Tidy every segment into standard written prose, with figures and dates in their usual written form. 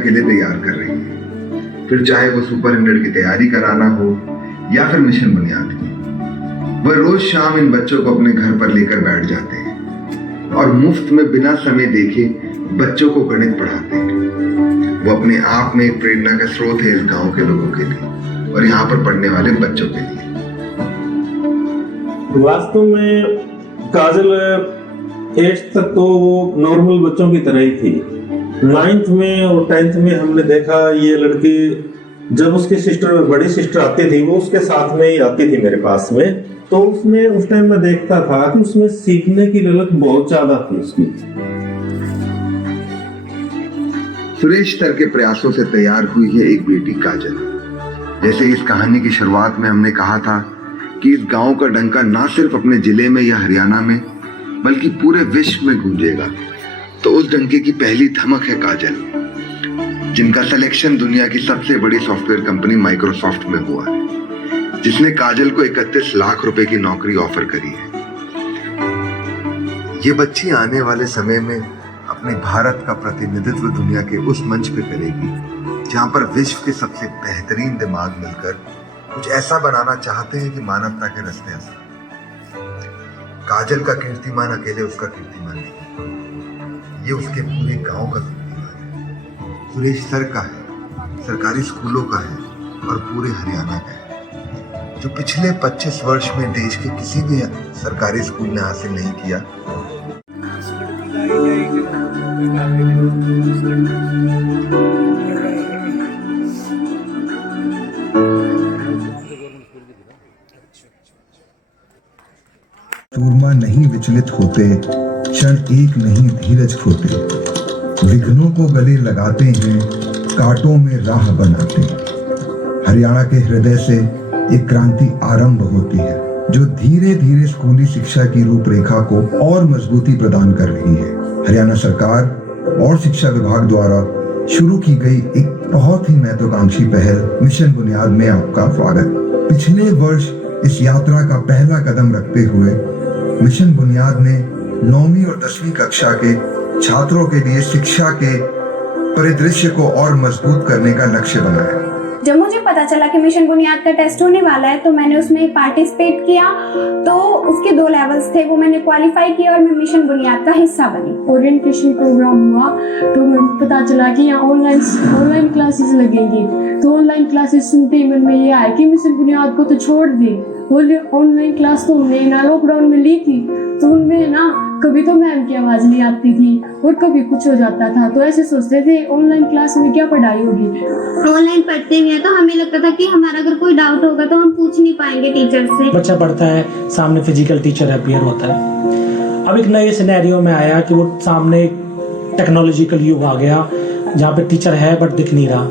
के लिए तैयार कर रही है, फिर चाहे वो सुपर 100 की तैयारी कराना हो या फिर मिशन बुनियाद की। वह रोज शाम इन बच्चों को अपने घर पर लेकर बैठ जाते हैं और मुफ्त में बिना समय देखे बच्चों को गणित पढ़ाते हैं। वो अपने आप में एक प्रेरणा का स्रोत है इस गांव के लोगों के लिए और यहाँ पर पढ़ने वाले बच्चों के लिए। वास्तव में काजल 8th तक तो वो नॉर्मल बच्चों की तरह ही थी। 9th में और 10th में हमने देखा ये लड़की, जब उसकी सिस्टर, बड़ी सिस्टर आती थी, वो उसके साथ में ही आती थी मेरे पास में, तो उसमें उस टाइम मैं देखता था कि उसमें सीखने की ललक बहुत ज्यादा थी उसकी। सुरेश सर के प्रयासों से तैयार हुई है एक बेटी काजल। जैसे इस कहानी की शुरुआत में हमने कहा था कि इस गांव का डंका ना सिर्फ अपने जिले में या हरियाणा में बल्कि पूरे विश्व में गूंजेगा, तो उस डंके की पहली धमक है काजल, जिनका सिलेक्शन दुनिया की सबसे बड़ी सॉफ्टवेयर कंपनी माइक्रोसॉफ्ट में हुआ है, जिसने काजल को 31 लाख रुपए की नौकरी ऑफर करी है। ये बच्ची आने वाले समय में अपने भारत का प्रतिनिधित्व दुनिया के उस मंच पे करेगी जहां पर विश्व के सबसे बेहतरीन दिमाग मिलकर कुछ ऐसा बनाना चाहते हैं कि मानवता के रास्ते आसान। काजल का कीर्तिमान अकेले उसका कीर्तिमान नहीं, ये उसके पूरे गांव का कीर्तिमान है। सुरेश सर का है, सरकारी स्कूलों का है और पूरे हरियाणा का है, जो पिछले 25 वर्ष में देश के किसी भी सरकारी स्कूल ने हासिल नहीं किया। सूरमा नहीं विचलित होते, क्षण एक नहीं धीरज खोते, विघ्नों को गले लगाते हैं, कांटों में राह बनाते। हरियाणा के हृदय से एक क्रांति आरंभ होती है जो धीरे धीरे स्कूली शिक्षा की रूपरेखा को और मजबूती प्रदान कर रही है। हरियाणा सरकार और शिक्षा विभाग द्वारा शुरू की गई एक बहुत ही महत्वाकांक्षी पहल मिशन बुनियाद में आपका स्वागत। पिछले वर्ष इस यात्रा का पहला कदम रखते हुए मिशन बुनियाद ने 9वीं और 10वीं कक्षा के छात्रों के लिए शिक्षा के परिदृश्य को और मजबूत करने का लक्ष्य बनाया। जब मुझे पता चला कि मिशन बुनियाद का टेस्ट होने वाला है तो मैंने उसमें पार्टिसिपेट किया। तो उसके 2 लेवल्स थे, वो मैंने क्वालिफाई किया और मैं मिशन बुनियाद का हिस्सा बनी। ओरिएंटेशन प्रोग्राम हुआ तो मुझे पता चला कि यहाँ ऑनलाइन क्लासेस लगेंगी। तो ऑनलाइन क्लासेस सुनते ही मन में ये आया कि मिशन बुनियाद को तो छोड़ दे। ऑनलाइन क्लास तो हमने ना लॉकडाउन में ली थी, तो उनमें ना कभी तो मैम की आवाज नहीं आती थी और कभी कुछ हो जाता था, तो ऐसे सोचते थे ऑनलाइन क्लास में क्या पढ़ाई होगी। ऑनलाइन पढ़ते हैं तो हमें लगता था कि हमारा अगर कोई डाउट होगा तो हम पूछ नहीं पाएंगे टीचर से। बच्चा पढ़ता है, सामने फिजिकल टीचर अपीयर होता है। अब एक नए सिनेरियो में आया कि वो सामने टेक्नोलॉजिकल युग आ गया जहाँ पे टीचर है बट दिख नहीं रहा,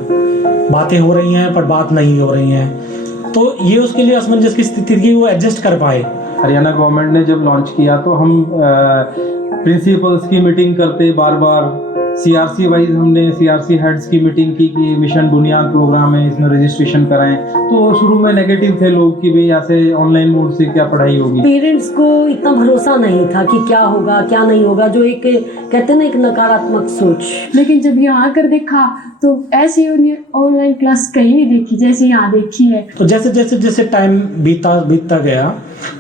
बातें हो रही हैं पर बात नहीं हो रही हैं। तो ये उसके लिए असमंजस की स्थिति थी, वो एडजस्ट कर पाए। हरियाणा गवर्नमेंट ने जब लॉन्च किया तो हम प्रिंसिपल्स की मीटिंग करते बार बार, सीआरसी वाइज हमने सीआरसी हेड्स की मीटिंग की कि मिशन बुनियाद प्रोग्राम है, इसमें रजिस्ट्रेशन कराएं। तो शुरू में नेगेटिव थे लोग कि भाई ऐसे ऑनलाइन मोड से क्या पढ़ाई होगी। पेरेंट्स को इतना भरोसा नहीं था कि क्या होगा क्या नहीं होगा, जो एक कहते ना एक नकारात्मक सोच। लेकिन जब यहाँ आकर देखा तो ऐसी ऑनलाइन क्लास कहीं नहीं देखी जैसे यहाँ देखी है। तो जैसे टाइम बीतता गया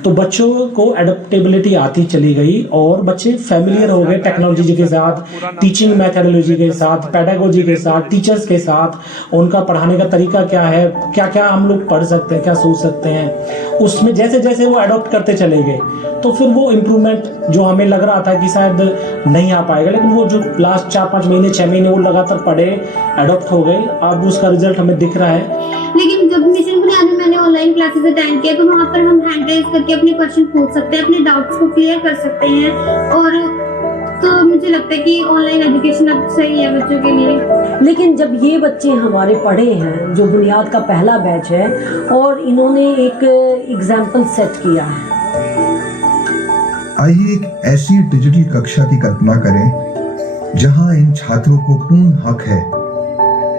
तो बच्चों को एडेप्टेबिलिटी आती चली गई और बच्चे फैमिलियर हो गए टेक्नोलॉजी के साथ, टीचिंग मेथोडोलॉजी के साथ, पेडागोजी के साथ, टीचर्स के साथ। उनका पढ़ाने का तरीका क्या है, क्या क्या हम लोग पढ़ सकते हैं, क्या सोच सकते हैं, उसमें जैसे जैसे वो अडॉप्ट करते चले गए तो फिर वो इम्प्रूवमेंट जो हमें लग रहा था कि शायद नहीं आ पाएगा, लेकिन वो जो लास्ट 4-5 महीने 6 महीने वो लगातार पढ़े, अडॉप्ट हो गए। अब उसका रिजल्ट हमें दिख रहा है। लेकिन जब मिशन बुनियाद में मैंने ऑनलाइन ऑनलाइन क्लासेस अटेंड किया, तो वहाँ पर हम हैंड रेज करके अपने क्वेश्चन पूछ सकते हैं, अपने डाउट्स को क्लियर कर सकते हैं। और तो मुझे लगता है कि ऑनलाइन एजुकेशन अब सही है बच्चों के लिए। लेकिन जब ये बच्चे हमारे पढ़े हैं, जो बुनियाद का पहला बैच है, और इन्होंने एक एग्जाम्पल सेट किया है। आइए एक ऐसी डिजिटल कक्षा की कल्पना करें जहां इन छात्रों को पूर्ण हक है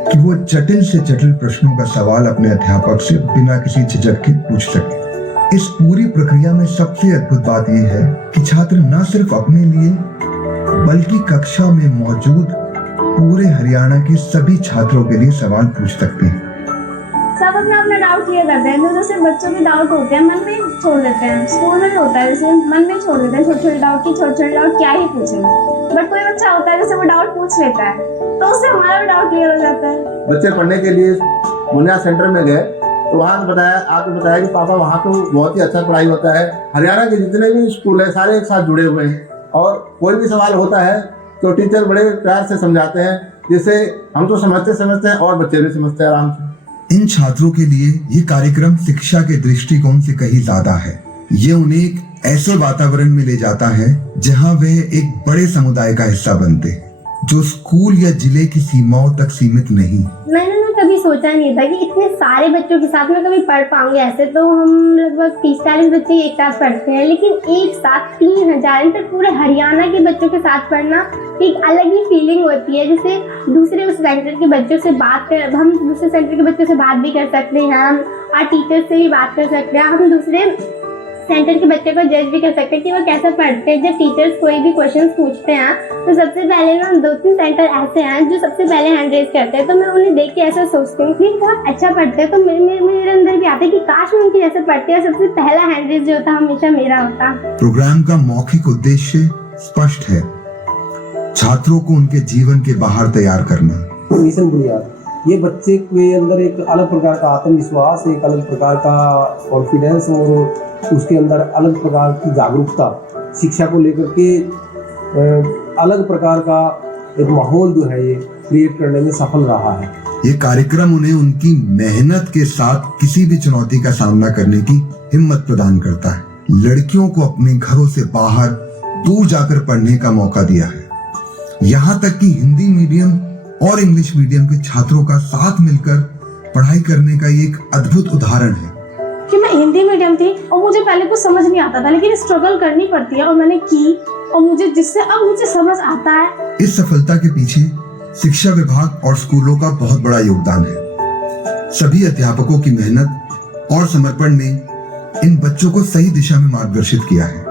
कि वो जटिल से जटिल प्रश्नों का सवाल अपने अध्यापक से बिना किसी झिझक के पूछ सके। इस पूरी प्रक्रिया में सबसे अद्भुत बात यह है कि छात्र न सिर्फ अपने लिए बल्कि कक्षा में मौजूद पूरे हरियाणा के सभी छात्रों के लिए सवाल पूछ सकते हैं। सब अपना अपना डाउट क्लियर करते हैं, जो जैसे बच्चों के डाउट होते हैं मन में छोड़ लेते हैं, स्कूल में भी होता है जैसे मन में छोड़ लेते हैं छोटे छोटे डाउट क्या ही पूछेंगे। बट कोई बच्चा होता है जैसे वो डाउट पूछ लेता है तो उससे हमारा भी डाउट क्लियर हो जाता है। बच्चे पढ़ने के लिए बुनियाद सेंटर में गए तो वहाँ आपको बताया कि पापा वहाँ तो बहुत ही अच्छा पढ़ाई होता है। हरियाणा के जितने भी स्कूल है सारे एक साथ जुड़े हुए हैं और कोई भी सवाल होता है तो टीचर बड़े प्यार से समझाते हैं, जिससे हम तो समझते हैं और बच्चे भी समझते हैं आराम से। इन छात्रों के लिए ये कार्यक्रम शिक्षा के दृष्टिकोण से कहीं ज्यादा है। ये उन्हें एक ऐसे वातावरण में ले जाता है जहां वे एक बड़े समुदाय का हिस्सा बनते, जो स्कूल या जिले की सीमाओं तक सीमित नहीं। मैंने ना कभी सोचा नहीं था कि इतने सारे बच्चों के साथ में कभी पढ़ पाऊंगी। ऐसे तो हम लगभग 30-40 बच्चे एक साथ पढ़ते हैं, लेकिन एक साथ 3000 तक पूरे हरियाणा के बच्चों के साथ पढ़ना एक अलग ही फीलिंग होती है। जैसे दूसरे उस सेंटर के बच्चों से हम दूसरे सेंटर के बच्चों से बात भी कर सकते हैं, हम टीचर से भी बात कर सकते हैं, हम दूसरे सेंटर के बच्चे को जज भी कर सकते हैं कि वो कैसा पढ़ते हैं। जब टीचर्स कोई भी क्वेश्चन पूछते हैं तो सबसे पहले ना 2-3 सेंटर ऐसे हैं जो सबसे पहले हैंड रेज करते हैं, तो मैं उन्हें देख के ऐसा सोचती हूँ कि बहुत अच्छा पढ़ते हैं। तो मेरे अंदर भी आता है कि काश मैं उनके जैसे पढ़ते हैं। सबसे पहला हैंड रेज जो होता हमेशा मेरा होता। प्रोग्राम का मौखिक उद्देश्य स्पष्ट है, छात्रों को उनके जीवन के बाहर तैयार करना। मिशन बुनियाद ये बच्चे के अंदर एक अलग प्रकार का आत्मविश्वास, एक अलग प्रकार का कॉन्फिडेंस और उसके अंदर अलग प्रकार की जागरूकता, शिक्षा को लेकर के अलग प्रकार का एक माहौल जो है ये क्रिएट करने में सफल रहा है। ये कार्यक्रम उन्हें उनकी मेहनत के साथ किसी भी चुनौती का सामना करने की हिम्मत प्रदान करता है। लड़कियों को अपने घरों से बाहर दूर जाकर पढ़ने का मौका दिया है। यहाँ तक कि हिंदी मीडियम और इंग्लिश मीडियम के छात्रों का साथ मिलकर पढ़ाई करने का एक अद्भुत उदाहरण है। कि मैं हिंदी मीडियम थी और मुझे पहले कुछ समझ नहीं आता था, लेकिन स्ट्रगल करनी पड़ती है और मैंने की और मुझे समझ आता है। इस सफलता के पीछे शिक्षा विभाग और स्कूलों का बहुत बड़ा योगदान है। सभी अध्यापकों की मेहनत और समर्पण ने इन बच्चों को सही दिशा में मार्गदर्शित किया है,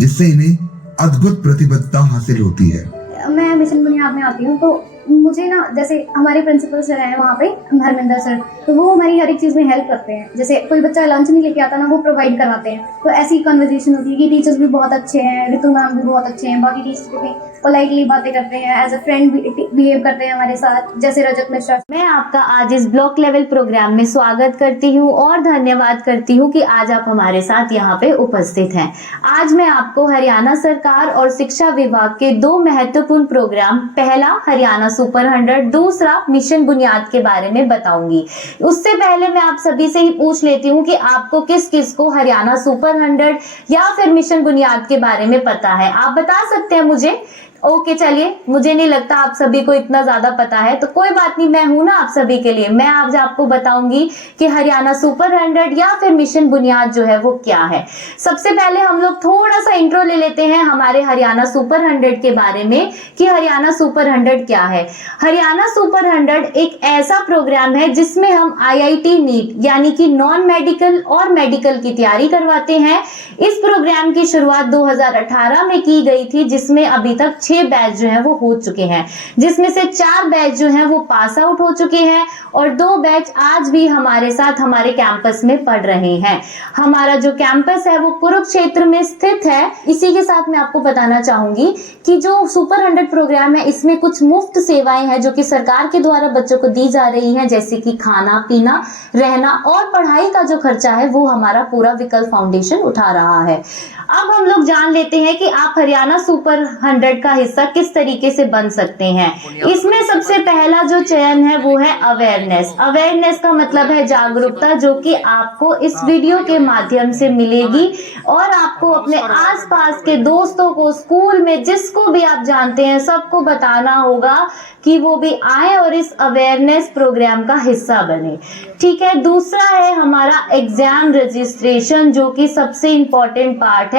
जिससे इन्हें अद्भुत प्रतिबद्धता हासिल होती है। मैं मिशन बुनियाद में आती हूँ तो मुझे ना जैसे हमारे प्रिंसिपल सर हैं वहाँ पे धर्मेंद्र सर, तो वो हमारी हर एक चीज़ में हेल्प करते हैं। जैसे कोई बच्चा लंच नहीं लेके आता ना, वो प्रोवाइड करवाते हैं। तो ऐसी कन्वर्सेशन होती है कि टीचर्स भी बहुत अच्छे हैं, ऋतु मैम भी बहुत अच्छे हैं, बाकी टीचर्स भी पोलाइटली बातें करते हैं, एज अ फ्रेंड बिहेव करते हैं हमारे साथ, जैसे रजत मिश्रा। मैं आपका आज इस ब्लॉक लेवल प्रोग्राम में स्वागत करती हूँ और धन्यवाद करती हूँ कि आज आप हमारे साथ यहाँ पे उपस्थित हैं। आज मैं आपको हरियाणा सरकार और शिक्षा विभाग के 2 महत्वपूर्ण प्रोग्राम, पहला हरियाणा सुपर 100, दूसरा मिशन बुनियाद के बारे में बताऊंगी। उससे पहले मैं आप सभी से ही पूछ लेती हूँ कि आपको किस किस को हरियाणा सुपर 100 या फिर मिशन बुनियाद के बारे में पता है। आप बता सकते हैं मुझे? ओके, चलिए, मुझे नहीं लगता आप सभी को इतना ज्यादा पता है, तो कोई बात नहीं, मैं हूं ना आप सभी के लिए। मैं आज आपको बताऊंगी कि हरियाणा सुपर 100 या फिर मिशन बुनियाद जो है वो क्या है। सबसे पहले हम लोग थोड़ा सा इंट्रो ले लेते हैं हमारे हरियाणा सुपर 100 के बारे में कि हरियाणा सुपर 100 क्या है। हरियाणा सुपर 100 एक ऐसा प्रोग्राम है जिसमें हम IIT नीट यानी कि नॉन मेडिकल और मेडिकल की तैयारी करवाते हैं। इस प्रोग्राम की शुरुआत 2018 में की गई थी, जिसमें अभी तक 6 बैच जो हैं वो हो चुके हैं, जिसमें से 4 बैच जो हैं वो पास आउट हो चुके हैं और 2 बैच आज भी हमारे साथ हमारे कैंपस में पढ़ रहे हैं। हमारा जो कैंपस है वो कुरुक्षेत्र में स्थित है है। इसी के साथ मैं आपको बताना चाहूंगी कि जो सुपर 100 प्रोग्राम है इसमें कुछ मुफ्त सेवाएं हैं जो कि सरकार के द्वारा बच्चों को दी जा रही हैं, जैसे कि खाना पीना, रहना और पढ़ाई का जो खर्चा है वो हमारा पूरा विकल्प फाउंडेशन उठा रहा है। अब हम लोग जान लेते हैं कि आप हरियाणा सुपर 100 का हिस्सा किस तरीके से बन सकते हैं। इसमें सबसे पहला जो चयन है वो है अवेयरनेस। अवेयरनेस का मतलब है जागरूकता, जो कि आपको इस वीडियो के माध्यम से मिलेगी और आपको अपने आसपास के दोस्तों को, स्कूल में जिसको भी आप जानते हैं सबको बताना होगा कि वो भी आए और इस अवेयरनेस प्रोग्राम का हिस्सा बने। ठीक है। दूसरा है हमारा एग्जाम रजिस्ट्रेशन, जो कि सबसे इंपॉर्टेंट पार्ट है।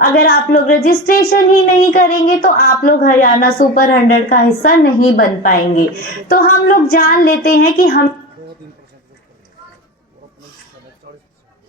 अगर आप लोग रजिस्ट्रेशन ही नहीं करेंगे तो आप लोग हरियाणा सुपर 100 का हिस्सा नहीं बन पाएंगे। तो हम लोग जान लेते हैं कि हम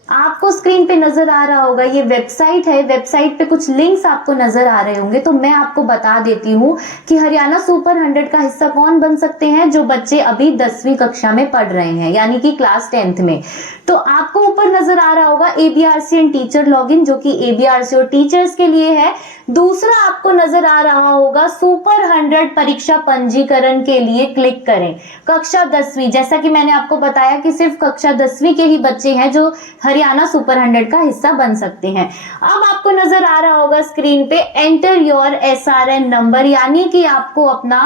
आपको स्क्रीन पे नजर आ रहा होगा ये वेबसाइट है। वेबसाइट पे कुछ लिंक्स आपको नजर आ रहे होंगे, तो मैं आपको बता देती हूँ कि हरियाणा सुपर 100 का हिस्सा कौन बन सकते हैं। जो बच्चे अभी 10वीं कक्षा में पढ़ रहे हैं, यानी कि क्लास 10th में। तो आपको ऊपर नजर आ रहा होगा ABRC एंड टीचर लॉगिन, जो कि ABRC और टीचर्स के लिए है। दूसरा आपको नजर आ रहा होगा सुपर 100 परीक्षा पंजीकरण के लिए क्लिक करें। कक्षा 10वीं, जैसा कि मैंने आपको बताया कि सिर्फ कक्षा 10वीं के ही बच्चे हैं जो हरियाणा सुपर 100 का हिस्सा बन सकते हैं। अब आपको नजर आ रहा होगा स्क्रीन पे एंटर योर SRN नंबर, यानी कि आपको अपना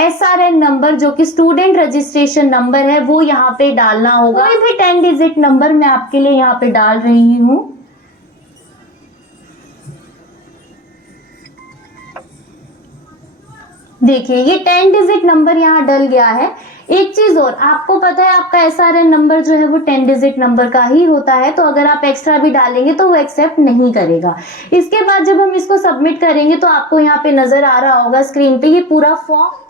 SRN नंबर जो कि स्टूडेंट रजिस्ट्रेशन नंबर है वो यहाँ पे डालना होगा। कोई भी 10 डिजिट नंबर मैं आपके लिए यहाँ पे डाल रही हूँ। देखिए ये 10 डिजिट नंबर यहाँ डल गया है। एक चीज और, आपको पता है आपका SRN नंबर जो है वो 10 डिजिट नंबर का ही होता है, तो अगर आप एक्स्ट्रा भी डालेंगे तो वो एक्सेप्ट नहीं करेगा। इसके बाद जब हम इसको सबमिट करेंगे तो आपको यहाँ पे नजर आ रहा होगा स्क्रीन पे ये पूरा फॉर्म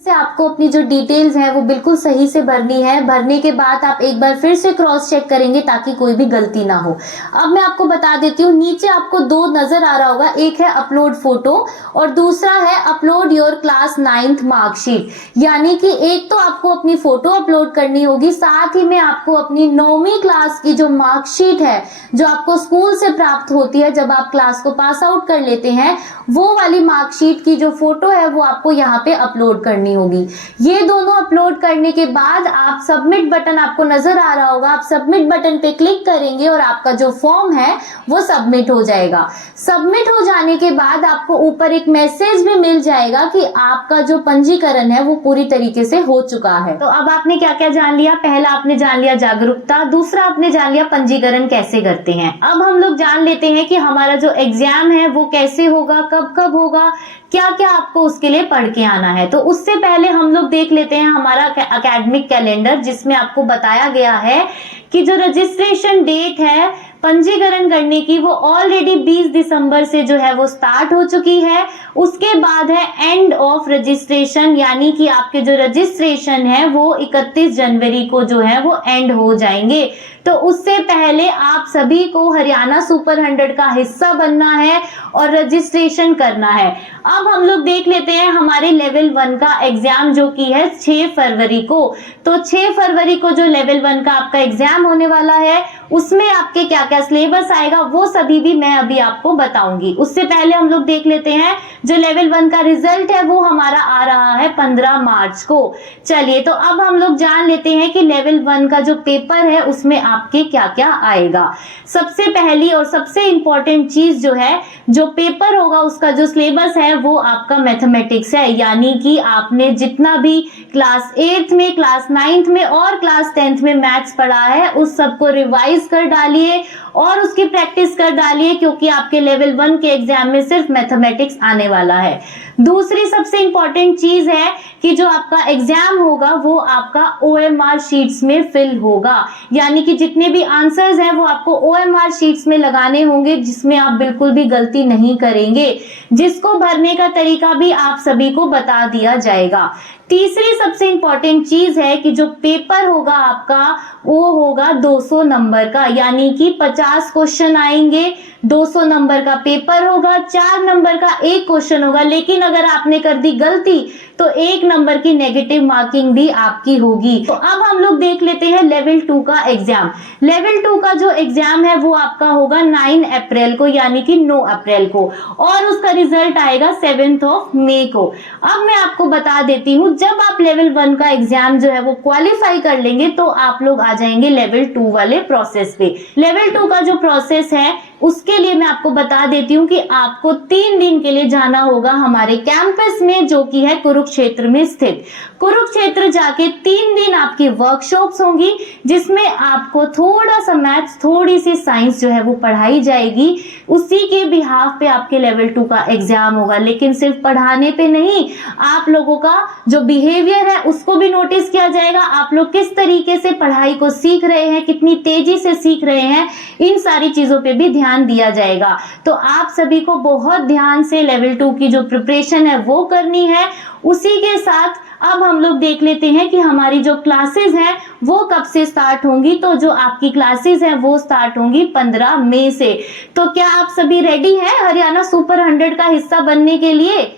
से आपको अपनी जो डिटेल्स है वो बिल्कुल सही से भरनी है। भरने के बाद आप एक बार फिर से क्रॉस चेक करेंगे ताकि कोई भी गलती ना हो। अब मैं आपको बता देती हूँ, नीचे आपको 2 नजर आ रहा होगा, एक है अपलोड फोटो और दूसरा है upload your class 9th marksheet. यानी कि एक तो आपको अपनी फोटो अपलोड करनी होगी, साथ ही में आपको अपनी 9वीं क्लास की जो मार्कशीट है जो आपको स्कूल से प्राप्त होती है जब आप क्लास को पास आउट कर लेते हैं, वो वाली मार्कशीट की जो फोटो है वो आपको यहाँ पे अपलोड करनी होगी। ये दोनों अपलोड करने के बाद आप सबमिट बटन आपको नजर आ रहा होगा, आप सबमिट बटन पे क्लिक करेंगे और आपका जो फॉर्म है वो सबमिट हो जाएगा। सबमिट हो जाने के बाद आपको ऊपर एक मैसेज भी मिल जाएगा कि आपका जो पंजीकरण है वो पूरी तरीके से हो चुका है। तो अब आपने क्या क्या जान लिया? पहला आपने जान लिया जागरूकता, दूसरा आपने जान लिया पंजीकरण कैसे करते हैं। अब हम लोग जान लेते हैं कि हमारा जो एग्जाम है वो कैसे होगा, कब कब होगा, क्या क्या आपको उसके लिए पढ़ के आना है। तो उससे पहले हम लोग देख लेते हैं हमारा एकेडमिक कैलेंडर, जिसमें आपको बताया गया है कि जो रजिस्ट्रेशन डेट है पंजीकरण करने की वो ऑलरेडी 20 दिसंबर से जो है वो स्टार्ट हो चुकी है। उसके बाद है एंड ऑफ रजिस्ट्रेशन, यानी कि आपके जो रजिस्ट्रेशन है वो 31 जनवरी को जो है वो एंड हो जाएंगे। तो उससे पहले आप सभी को हरियाणा सुपर 100 का हिस्सा बनना है और रजिस्ट्रेशन करना है। अब हम लोग देख लेते हैं हमारे लेवल 1 का एग्जाम जो कि है 6 फरवरी को। तो 6 फरवरी को जो लेवल 1 का आपका एग्जाम होने वाला है उसमें आपके क्या क्या सिलेबस आएगा वो सभी भी मैं अभी आपको बताऊंगी। उससे पहले हम लोग देख लेते हैं जो लेवल 1 का रिजल्ट है वो हमारा आ रहा है 15 मार्च को। चलिए तो अब हम लोग जान लेते हैं कि लेवल 1 का जो पेपर है उसमें आपके क्या क्या आएगा। सबसे पहली और सबसे इंपॉर्टेंट चीज जो है, जो पेपर होगा उसका जो सिलेबस है वो आपका मैथमेटिक्स है, यानी कि आपने जितना भी क्लास 8th में, क्लास 9th में और क्लास 10th में मैथ्स पढ़ा है उस सबको रिवाइज कर डालिए और उसकी प्रैक्टिस कर डालिए, क्योंकि आपके लेवल 1 के एग्जाम में सिर्फ मैथमेटिक्स आने वाला है। दूसरी सबसे इंपॉर्टेंट चीज है कि जो आपका एग्जाम होगा वो आपका OMR शीट्स में फिल होगा, यानी कि जितने भी आंसर्स हैं वो आपको OMR शीट्स में लगाने होंगे, जिसमें आप बिल्कुल भी गलती नहीं करेंगे, जिसको भरने का तरीका भी आप सभी को बता दिया जाएगा। तीसरी सबसे इंपॉर्टेंट चीज है कि जो पेपर होगा आपका वो होगा 200 नंबर का, यानी कि 50 50 क्वेश्चन आएंगे, 200 नंबर का पेपर होगा, 4 नंबर का एक क्वेश्चन होगा, लेकिन अगर आपने कर दी गलती तो 1 नंबर की नेगेटिव मार्किंग भी आपकी होगी। तो अब हम लोग देख लेते हैं लेवल 2 का एग्जाम। लेवल 2 का जो एग्जाम है वो आपका होगा 9 अप्रैल को, यानी कि 9 अप्रैल को, और उसका रिजल्ट आएगा 7 मई को। अब मैं आपको बता देती हूँ, जब आप लेवल 1 का एग्जाम जो है वो क्वालिफाई कर लेंगे तो आप लोग आ जाएंगे लेवल 2 वाले प्रोसेस पे। लेवल 2 का जो प्रोसेस है उसके लिए मैं आपको बता देती हूँ कि आपको 3 दिन के लिए जाना होगा हमारे कैंपस में, जो कि है कुरुक्षेत्र में स्थित। कुरुक्षेत्र जाके 3 दिन आपकी वर्कशॉप्स होंगी, जिसमें आपको थोड़ा सा मैथ्स, थोड़ी सी साइंस जो है वो पढ़ाई जाएगी। उसी के बिहाफ पे आपके लेवल 2 का एग्जाम होगा। लेकिन सिर्फ पढ़ाने पे नहीं, आप लोगों का जो बिहेवियर है उसको भी नोटिस किया जाएगा। आप लोग किस तरीके से पढ़ाई को सीख रहे हैं, कितनी तेजी से सीख रहे हैं, इन सारी चीजों पे भी ध्यान दिया जाएगा। तो आप सभी को बहुत ध्यान से लेवल 2 की जो प्रिपरेशन है वो करनी है। उसी के साथ अब हम लोग देख लेते हैं कि हमारी जो क्लासेस हैं वो कब से स्टार्ट होंगी। तो जो आपकी क्लासेस हैं वो स्टार्ट होंगी 15 मई से। तो क्या आप सभी रेडी हैं हरियाणा सुपर 100 का हिस्सा बनने के लिए?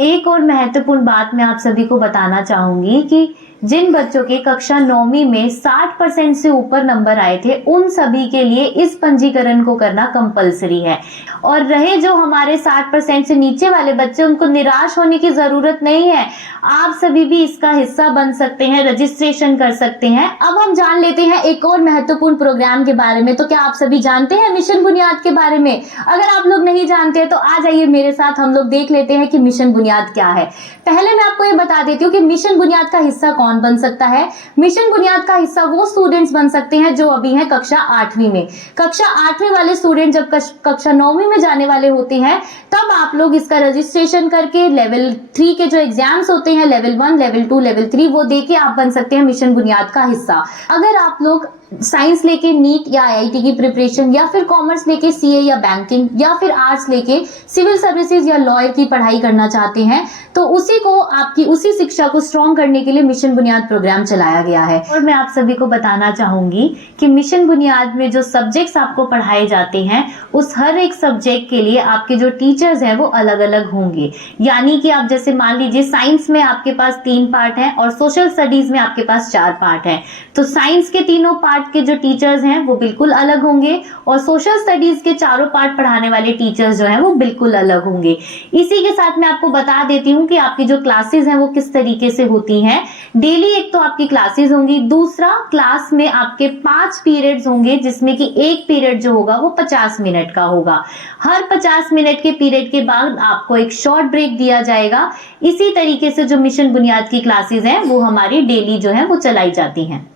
एक और महत्वपूर्ण बात मैं आप सभी को बताना चाहूंगी कि जिन बच्चों के कक्षा 9वीं में 60% से ऊपर नंबर आए थे, उन सभी के लिए इस पंजीकरण को करना कंपलसरी है। और रहे जो हमारे 60% से नीचे वाले बच्चे, उनको निराश होने की जरूरत नहीं है। आप सभी भी इसका हिस्सा बन सकते हैं, रजिस्ट्रेशन कर सकते हैं। अब हम जान लेते हैं एक और महत्वपूर्ण प्रोग्राम के बारे में। तो क्या आप सभी जानते हैं मिशन बुनियाद के बारे में? अगर आप लोग नहीं जानते तो आ जाइए मेरे साथ, हम लोग देख लेते हैं कि मिशन बुनियाद क्या है। पहले मैं आपको ये बता देती हूँ कि मिशन बुनियाद का हिस्सा कौन बन सकता है। मिशन बुनियाद का हिस्सा वो स्टूडेंट्स बन सकते हैं जो अभी हैं कक्षा 8वीं में। कक्षा 8वीं वाले स्टूडेंट जब कक्षा 9वीं में जाने वाले होते हैं, तब आप लोग इसका रजिस्ट्रेशन करके लेवल 3 के जो एग्जाम्स होते हैं, लेवल 1, लेवल 2, लेवल 3, वो देके आप बन सकते हैं मिशन बुनियाद का हिस्सा। अगर आप लोग साइंस लेके नीट या आईआईटी की प्रिपरेशन, या फिर कॉमर्स लेके सीए या बैंकिंग, या फिर आर्ट्स लेके सिविल सर्विसेज या लॉयर की पढ़ाई करना चाहते हैं, तो उसी को आपकी उसी शिक्षा को स्ट्रॉन्ग करने के लिए मिशन बुनियाद प्रोग्राम चलाया गया है। और मैं आप सभी को बताना चाहूंगी कि मिशन बुनियाद में जो सब्जेक्ट्स आपको पढ़ाए जाते हैं, उस हर एक सब्जेक्ट के लिए आपके जो टीचर्स हैं वो अलग अलग होंगे। यानी कि आप जैसे मान लीजिए साइंस में आपके पास 3 पार्ट हैं और सोशल स्टडीज में आपके पास 4 पार्ट हैं। तो साइंस के तीनों पार्ट के जो टीचर्स हैं वो बिल्कुल अलग होंगे, और सोशल स्टडीज के 4 पार्ट पढ़ाने वाले टीचर्स जो हैं वो बिल्कुल अलग होंगे। इसी के साथ मैं आपको बता देती हूँ कि आपकी जो क्लासेस हैं वो किस तरीके से होती हैं। डेली एक तो आपकी क्लासेस होंगी, दूसरा क्लास में आपके 5 पीरियड्स होंगे, जिसमें कि एक पीरियड जो होगा वो 50 मिनट का होगा। हर 50 मिनट के पीरियड के बाद आपको एक शॉर्ट ब्रेक दिया जाएगा। इसी तरीके से जो मिशन बुनियाद की क्लासेस हैं वो हमारी डेली जो है वो चलाई जाती हैं।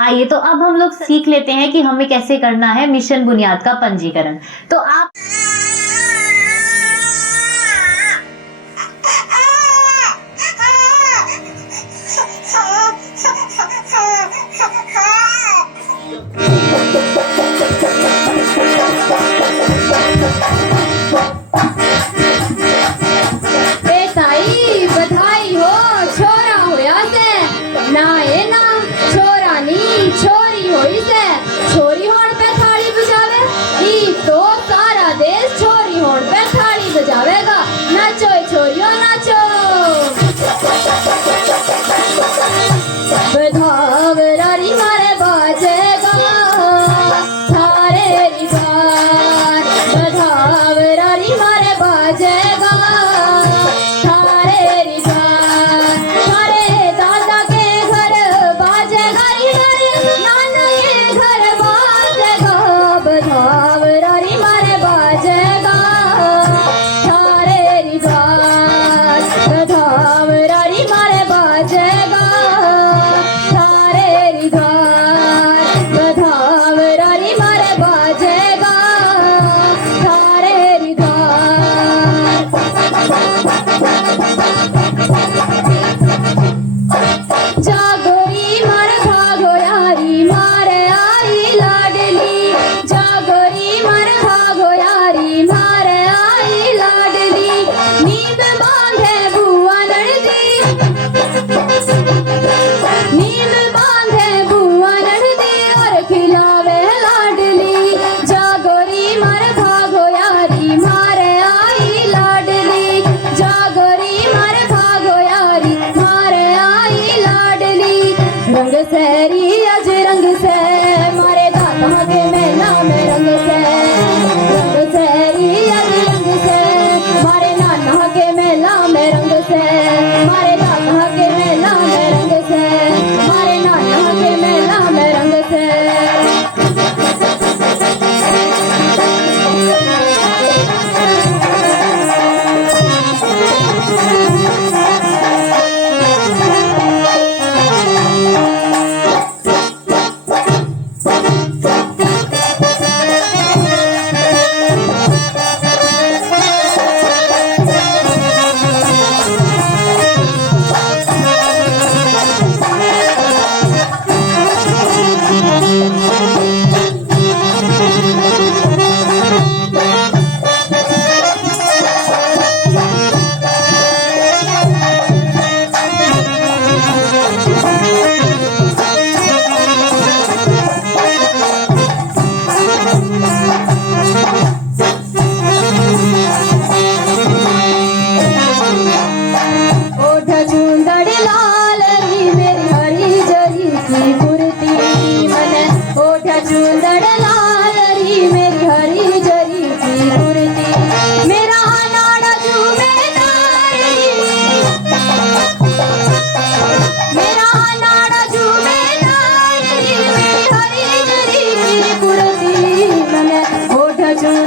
आइए तो अब हम लोग सीख लेते हैं कि हमें कैसे करना है मिशन बुनियाद का पंजीकरण। तो आप बधाई हो, छोरा होया से ना ए ना छोरा नी छोरी होई से। छोरी होड़ पे थाली बजावे, ई तो सारा देश छोरी होड़ पे थाली बजावेगा। नाचो छोरियो नाचो, बधावरारी मारे बाजेगा थारे रिवार। बधाव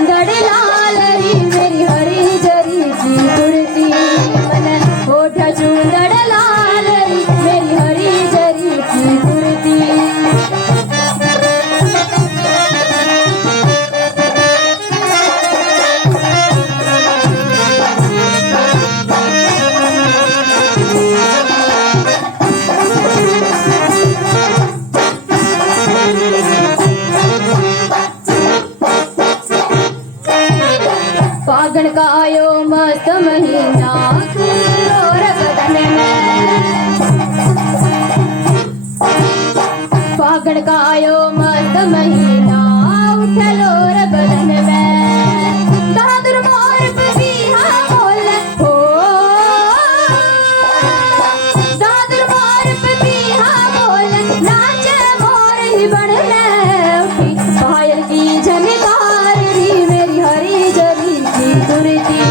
चूंदड़ लाल री मेरी हरी जरी की कुर्ती मन होठा चूंदड़ लाल री मेरी हरी जरी की कुर्ती फागण का आयो मस्त महीना और बदन में फागण का आयो मस्त महीना उठलो रे बदन में बहादुर मोर बबिया बोल हो बहादुर मोर बबिया बोल नाच मोर ही बन उठी पायल की झनकार री मेरी हरी जरी की कुर्ती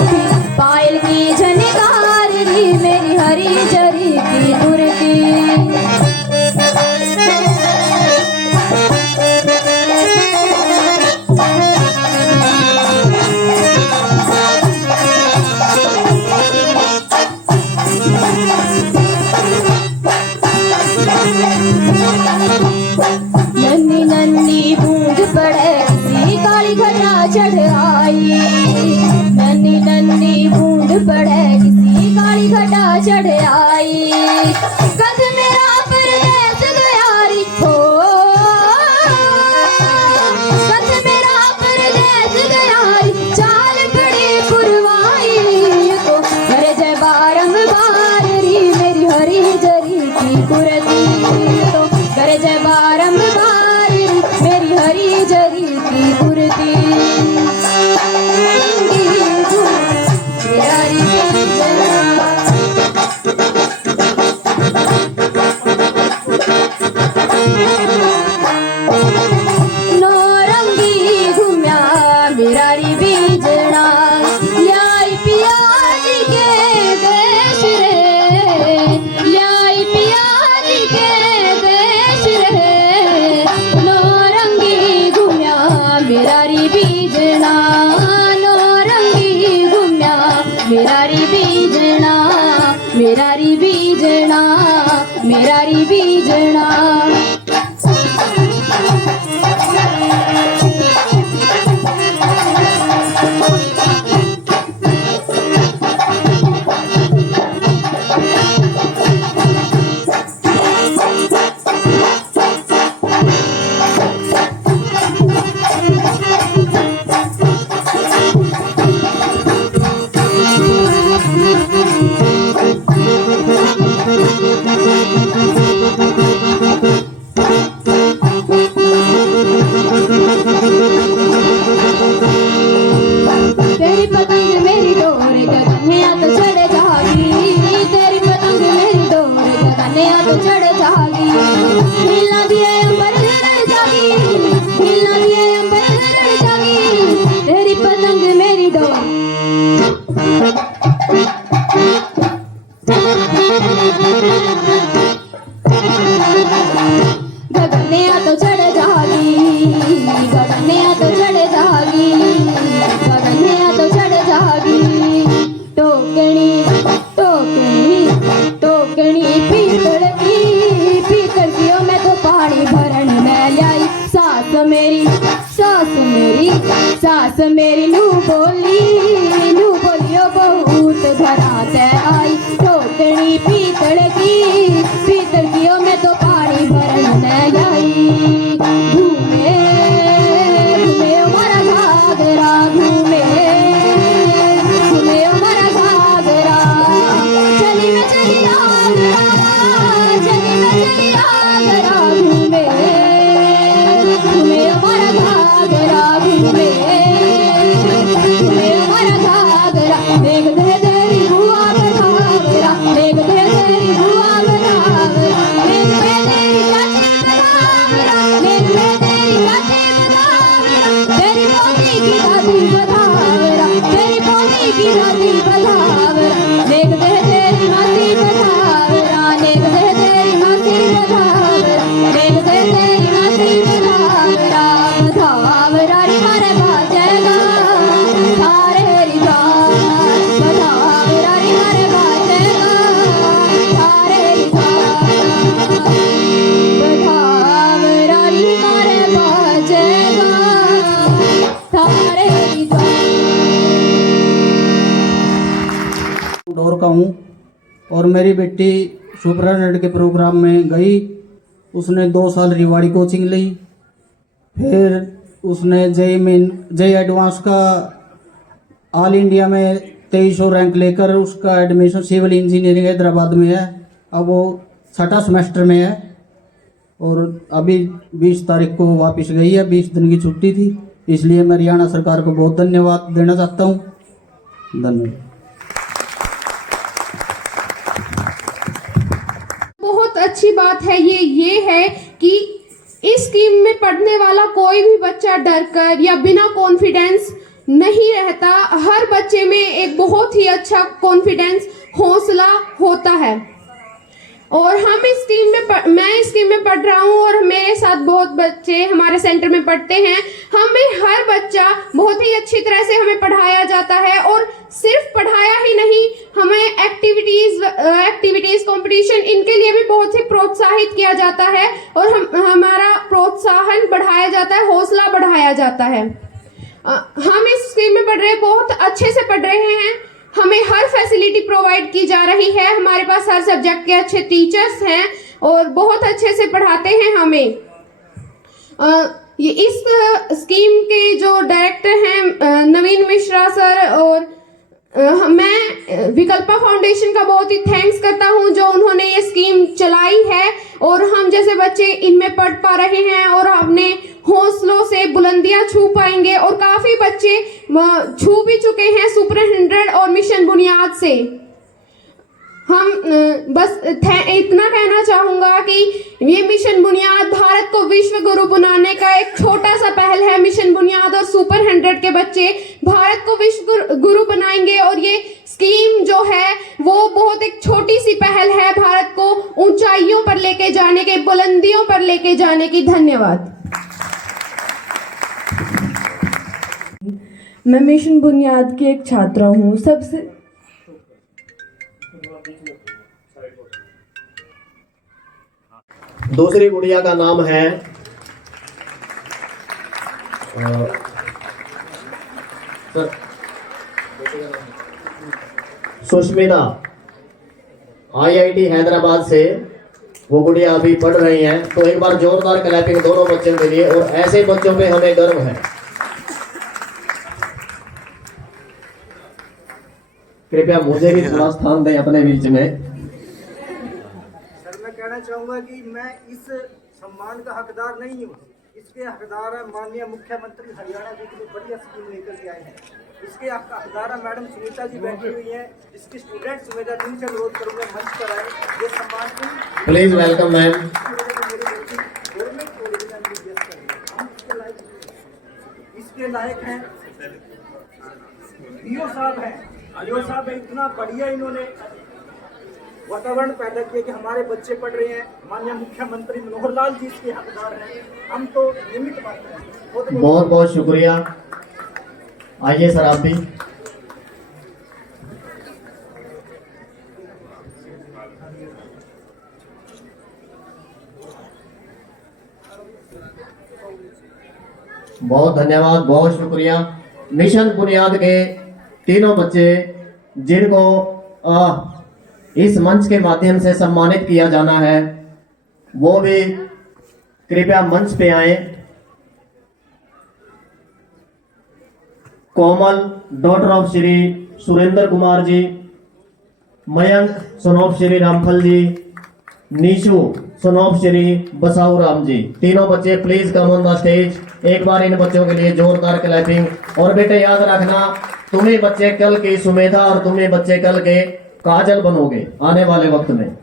उठी पायल की झनकार री मेरी हरी जरी की कुर्ती नन्नी नन्नी बूंद पड़े किसी काली घटा चढ़ आई नन्नी नन्नी बूंद पड़े किसी काली घटा चढ़ आई कद मेरा परदेस गयारी हो कद मेरा परदेस गयारी चाल बड़ी पुरवाई तो करे जय बारंबार री मेरी हरी जरी की कुर्ती तो करे जय बारंबार मेरी हरी जरी की कुर्ती नौरंगी घुम्या मेरा री बीजना ल्याई पियाजी के देश रे ल्याई पियाजी के देश रे नौरंगी घुम्या मेरा री बीजना नौरंगी घुम्या मेरा री बीजना मेरा री बीजना मेरा री बीजना तेरी पतंग मेरी डोर गगनिया तो चढ़ जागी तेरी पतंग मेरी डोर गगनिया तो चढ़ जागी हिलना दिए अंबर लड़ जागी हिलना दिए अंबर लड़ जागी तेरी पतंग मेरी डोर गगनिया तो चढ़ जागी गगनिया तो चढ़ जागी गगनिया तो चढ़ जागी टोकनी टोकनी टोकनी पीतल की ओ मैं तो पानी भरन में लाई सास मेरी सास मेरी नू बोलियो बहुत घराते आई टोकनी पीतल की ओ मैं तो पानी भरन में आई घूमे घूमे ओ मारा घाघरा घूमे घूमे ओ मारा घाघरा चली मैं चली आगरा चली मैं चली आगरा घूमे घूमे ओ मारा घाघरा घूमे घूमे ओ मारा घाघरा देख दे तेरी बुआ घाघरा देख दे तेरी बुआ घाघरा देख दे तेरी चाची घाघरा देख दे तेरी चाची घाघरा तेरी पोती की दादी घाघरा तेरी पोती की दादी घाघरा देख दे तेरी मासी घाघरा देख दे तेरी मासी घाघरा देख दे तेरी मासी घाघरा घाघरा री मारे बाजे इंदौर का हूँ और मेरी बेटी सुपरटेंडेंट के प्रोग्राम में गई। उसने 2 साल रिवाड़ी कोचिंग ली, फिर उसने जेई एडवांस का ऑल इंडिया में 2300 रैंक लेकर उसका एडमिशन सिविल इंजीनियरिंग हैदराबाद में है। अब वो 6ठा सेमेस्टर में है और अभी 20 तारीख को वापस गई है। 20 दिन की छुट्टी थी, इसलिए मैं हरियाणा सरकार को बहुत धन्यवाद देना चाहता हूँ। धन्यवाद। बहुत अच्छी बात है ये है कि इस स्कीम में पढ़ने वाला कोई भी बच्चा डरकर या बिना कॉन्फिडेंस नहीं रहता। हर बच्चे में एक बहुत ही अच्छा कॉन्फिडेंस हौसला होता है और हम इस स्कीम में मैं इस स्कीम में पढ़ रहा हूँ और मेरे साथ बहुत बच्चे हमारे सेंटर में पढ़ते हैं। हमें हर बच्चा बहुत ही अच्छी तरह से हमें पढ़ाया जाता है और सिर्फ पढ़ाया ही नहीं, हमें एक्टिविटीज कंपटीशन इनके लिए भी बहुत ही प्रोत्साहित किया जाता है और हमारा प्रोत्साहन बढ़ाया जाता है, हौसला बढ़ाया जाता है। हम इस स्कीम में पढ़ रहे हैं, बहुत अच्छे से पढ़ रहे हैं। हमें हर फैसिलिटी प्रोवाइड की जा रही है। हमारे पास हर सब्जेक्ट के अच्छे टीचर्स हैं और बहुत अच्छे से पढ़ाते हैं हमें। ये इस स्कीम के जो डायरेक्टर हैं नवीन मिश्रा सर, और मैं विकल्पा फाउंडेशन का बहुत ही थैंक्स करता हूं जो उन्होंने ये स्कीम चलाई है और हम जैसे बच्चे इनमें पढ़ पा रहे हैं और अपने हौसलों से बुलंदियां छू पाएंगे और काफी बच्चे छू भी चुके हैं सुपर100 और मिशन बुनियाद से। हम बस इतना कहना चाहूंगा कि ये मिशन बुनियाद भारत को विश्व गुरु बनाने का एक छोटा सा पहल है। मिशन बुनियाद और सुपर100 के बच्चे भारत को विश्व गुरु बनाएंगे और ये स्कीम जो है वो बहुत एक छोटी सी पहल है भारत को ऊंचाइयों पर लेके जाने के, बुलंदियों पर लेके जाने की। धन्यवाद। मैं मिशन बुनियाद की एक छात्रा हूँ। सबसे दूसरी गुड़िया का नाम है सुष्मिता, IIT हैदराबाद से वो गुड़िया अभी पढ़ रही हैं। तो एक बार जोरदार क्लैपिंग दोनों बच्चों के लिए, और ऐसे बच्चों पे हमें गर्व है। कृपया मुझे भी थोड़ा स्थान दें अपने बीच में। मैं कहना चाहूँगा कि मैं इस सम्मान का हकदार नहीं हूँ, इसके हकदार है माननीय मुख्यमंत्री हरियाणा जी के लिए बढ़िया स्कीम लेकर के आए हैं। इसके हकदार मैडम सुनीता जी बैठी हुई हैं, इसकी स्टूडेंट सुविधा दिन से अनुरोध करूँगा मंच पर आए। ये सम्मान प्लीज वेलकम मैम। इसके लायक हैं डीओ साहब हैं। डीओ साहब इतना बढ़िया इन्होंने वातावरण पैदा किया कि हमारे बच्चे पढ़ रहे हैं। माननीय मुख्यमंत्री मनोहर लाल जी इसके हकदार हैं, हम तो निमित्त मात्र हैं। बहुत बहुत शुक्रिया। आइए सर आप भी। बहुत धन्यवाद, बहुत शुक्रिया। मिशन बुनियाद के तीनों बच्चे जिनको इस मंच के माध्यम से सम्मानित किया जाना है वो भी कृपया मंच पे आए। Komal daughter of Shri Surendra Kumar ji, Mayank son of Shri Ramphal ji, Nishu son of Shri Basau Ram ji. तीनों बच्चे please come on the stage. एक बार इन बच्चों के लिए जोरदार क्लैपिंग। और बेटे याद रखना, तुम्हें बच्चे कल की सुमेधा और तुम्हें बच्चे कल के काजल बनोगे आने वाले वक्त में।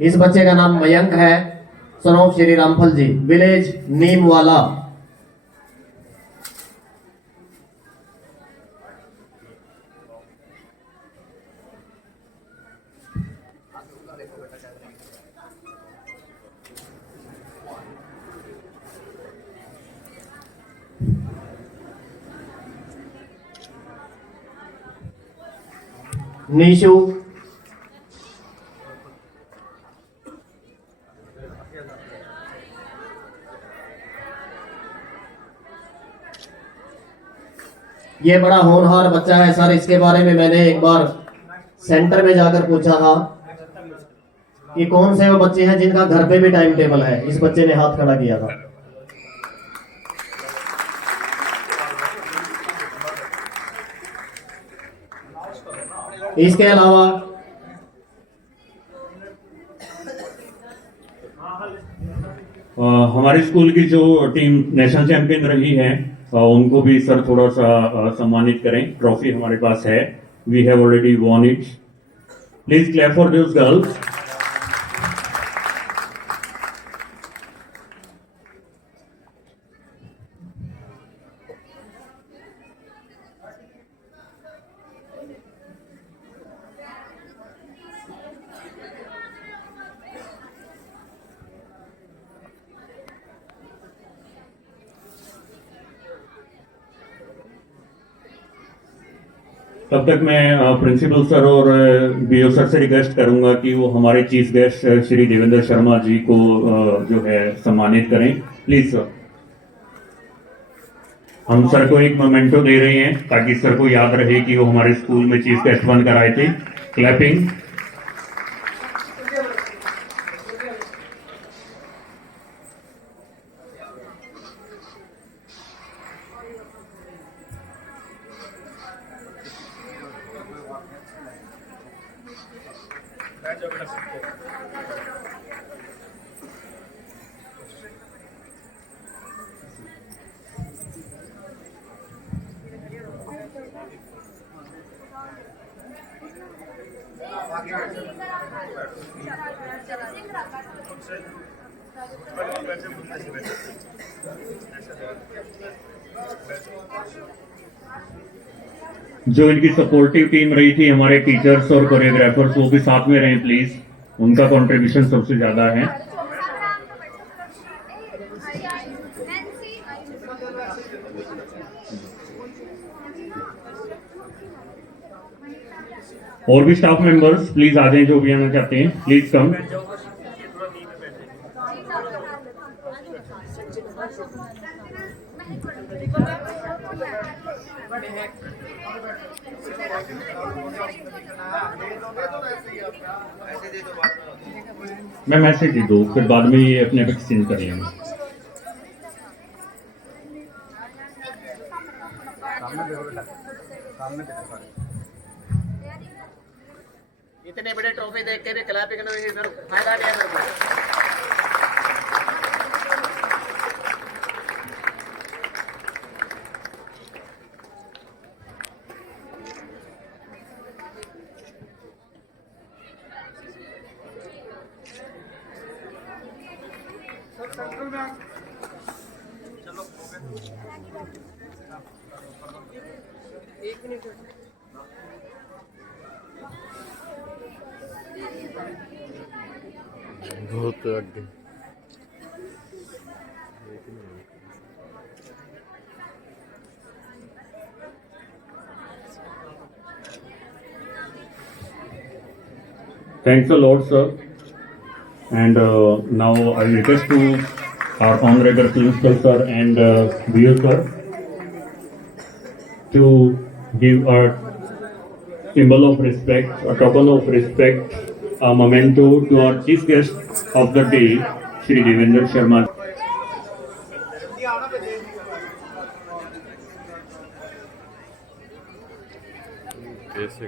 इस बच्चे का नाम मयंक है, son of Shri Ramphal ji, village Neemwala. Nishu, ये बड़ा होनहार बच्चा है सर। इसके बारे में मैंने एक बार सेंटर में जाकर पूछा था कि कौन से वो बच्चे हैं जिनका घर पे भी टाइम टेबल है। इस बच्चे ने हाथ खड़ा किया था। इसके अलावा हमारे स्कूल की जो टीम नेशनल चैंपियन रही है उनको भी सर थोड़ा सा सम्मानित करें। ट्रॉफी हमारे पास है, we have already won it. Please clap for this girls. तब तक मैं प्रिंसिपल सर और बीओ सर से रिक्वेस्ट करूंगा कि वो हमारे चीफ गेस्ट श्री देवेंद्र शर्मा जी को जो है सम्मानित करें। Please sir. हम सर को एक मोमेंटो दे रहे हैं ताकि सर को याद रहे कि वो हमारे स्कूल में चीफ गेस्ट बनकर आए थे। क्लैपिंग। जो इनकी सपोर्टिव टीम रही थी, हमारे टीचर्स और कोरियोग्राफर्स, वो भी साथ में रहें प्लीज। उनका कंट्रीब्यूशन सबसे ज्यादा है। और भी स्टाफ मेंबर्स प्लीज आ जाएं जो भी आना चाहते हैं। Please come. मैं मैसेज दे दो, फिर बाद में ये अपने आप एक्सचेंज कर लेंगे। इतने बड़े ट्रॉफी देख के भी क्लैपिंग नहीं सर, फायदा नहीं है मेरे को। बहुत आगे। Thanks a lot, sir. And now I request to our honorable principal sir and BO sir to give a symbol of respect, a token of respect, a memento to our chief guest of the day, Shri Devendra Sharma. कैसे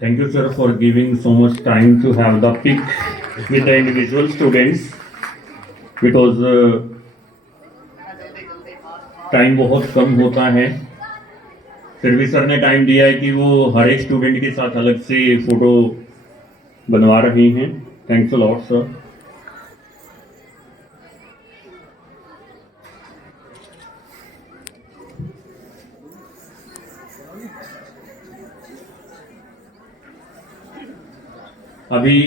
Thank you, sir, for giving so much time to have the pic with the individual students, because time बहुत कम होता है, फिर भी sir ने time दिया है कि वो हर एक स्टूडेंट के साथ अलग से फोटो बनवा रही हैं. Thanks a lot sir. अभी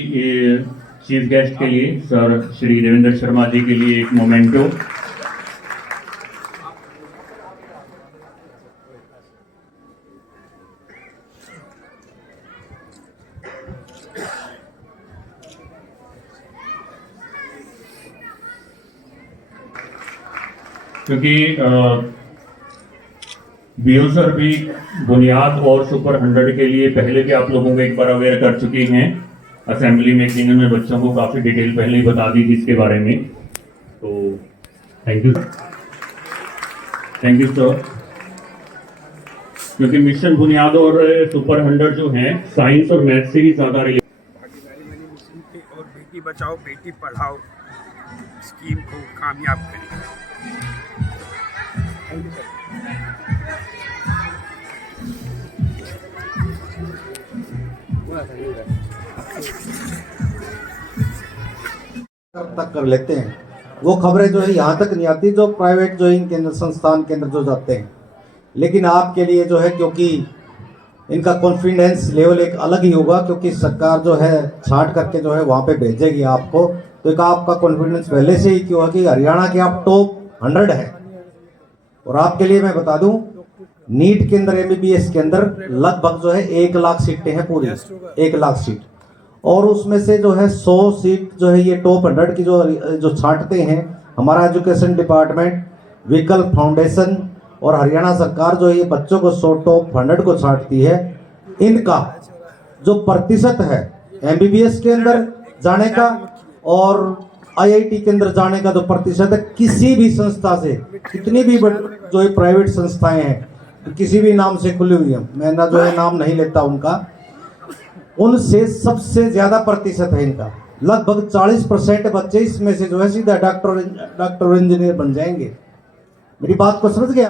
चीफ गेस्ट के लिए सर श्री देवेंद्र शर्मा जी के लिए एक मोमेंटो. क्योंकि बीओ सर भी बुनियाद और सुपर 100 के लिए पहले भी आप लोगों को एक बार अवेयर कर चुकी हैं असेंबली में, कि इन्होंने बच्चों को काफ़ी डिटेल पहले ही बता दी थी इसके बारे में. तो थैंक यू सर. क्योंकि मिशन बुनियाद और सुपर 100 जो हैं साइंस और मैथ से ही ज़्यादा और बेटी बचाओ बेटी पढ़ाओ स्कीम को कामयाब करें. तक कर लेते हैं वो खबरें जो है यहाँ तक नहीं आती जो प्राइवेट जो इन केंद्र संस्थान केंद्र जो जाते हैं. लेकिन आपके लिए जो है क्योंकि इनका कॉन्फिडेंस लेवल एक अलग ही होगा, क्योंकि सरकार जो है छांट करके जो है वहाँ पे भेजेगी आपको, तो एक आपका कॉन्फिडेंस पहले से ही क्यों है कि हरियाणा के आप टॉप 100 है. और आपके लिए मैं बता दूं नीट के अंदर MBBS के अंदर लगभग जो है 1 लाख सीटें हैं, पूरी 1 लाख सीट. और उसमें से जो है 100 सीट जो है ये टॉप 100 की जो छांटते हैं हमारा एजुकेशन डिपार्टमेंट, विकल्प फाउंडेशन और हरियाणा सरकार जो है ये बच्चों को 100 टॉप 100 को छांटती है. इनका जो प्रतिशत है MBBS के अंदर जाने का और IIT के अंदर जाने का जो प्रतिशत है किसी भी संस्था से, कितनी भी जो है प्राइवेट संस्थाएं हैं किसी भी नाम से खुली हुई है, मैं ना जो है नाम नहीं लेता उनका, उनसे सबसे ज्यादा प्रतिशत है इनका. लगभग 40% बच्चे इसमें से जो है सीधा डॉक्टर और इंजीनियर बन जाएंगे. मेरी बात को समझ गया?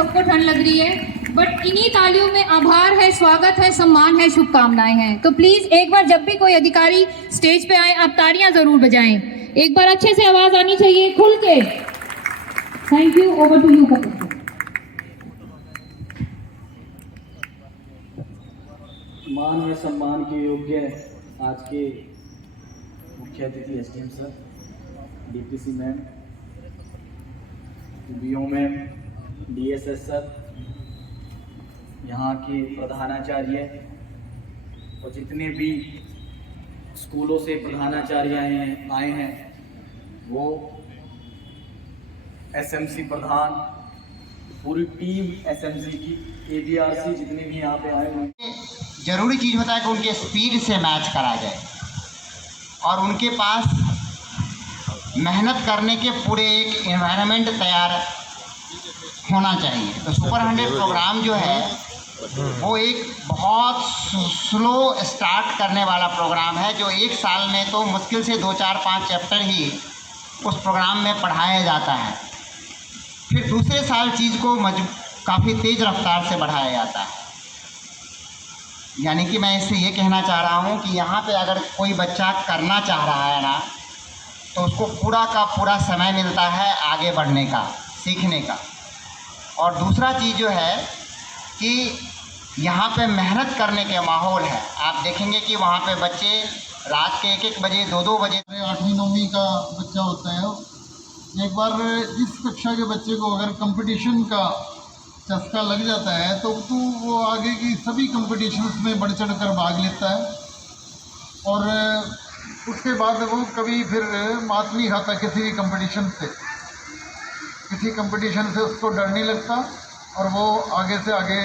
सबको ठंड लग रही है, बट इन्हीं तालियों में आभार है, स्वागत है, सम्मान है, शुभकामनाएं हैं। तो प्लीज एक बार जब भी कोई अधिकारी स्टेज पे आए आप तालियां जरूर बजाएं। एक बार अच्छे से आवाज आनी चाहिए, खुल के। Thank you, over to you Kapil. मान और सम्मान के योग्य आज के मुख्य अतिथि SDM sir, DPC ma'am, BO ma'am, DSS sir, यहाँ के प्रधानाचार्य और जितने भी स्कूलों से प्रधानाचार्य आए हैं वो, एसएमसी प्रधान, पूरी टीम एसएमसी की, एबीआरसी जितने भी यहाँ पे आए हैं। ज़रूरी चीज़ होता है कि उनके स्पीड से मैच करा जाए और उनके पास मेहनत करने के पूरे एक एनवायरनमेंट तैयार होना चाहिए। तो सुपर 100 प्रोग्राम जो है वो एक बहुत स्लो स्टार्ट करने वाला प्रोग्राम है, जो एक साल में तो मुश्किल से 2, 4, 5 चैप्टर ही उस प्रोग्राम में पढ़ाया जाता है। फिर दूसरे साल चीज़ को काफ़ी तेज़ रफ्तार से बढ़ाया जाता है। यानी कि मैं इससे ये कहना चाह रहा हूँ कि यहाँ पे अगर कोई बच्चा करना चाह रहा है ना, तो उसको पूरा का पूरा समय मिलता है आगे बढ़ने का, सीखने का। और दूसरा चीज़ जो है कि यहाँ पे मेहनत करने के माहौल है। आप देखेंगे कि वहाँ पे बच्चे रात के 1-1 बजे, 2-2 बजे, 8वीं 9वीं का बच्चा होता है, एक बार इस कक्षा के बच्चे को अगर कंपटीशन का चस्का लग जाता है तो वो आगे की सभी कंपटीशंस में बढ़ चढ़ कर भाग लेता है और उसके बाद वो कभी फिर मात नहीं खाता किसी भी कंपटीशन से। किसी कंपटीशन से उसको डर नहीं लगता और वो आगे से आगे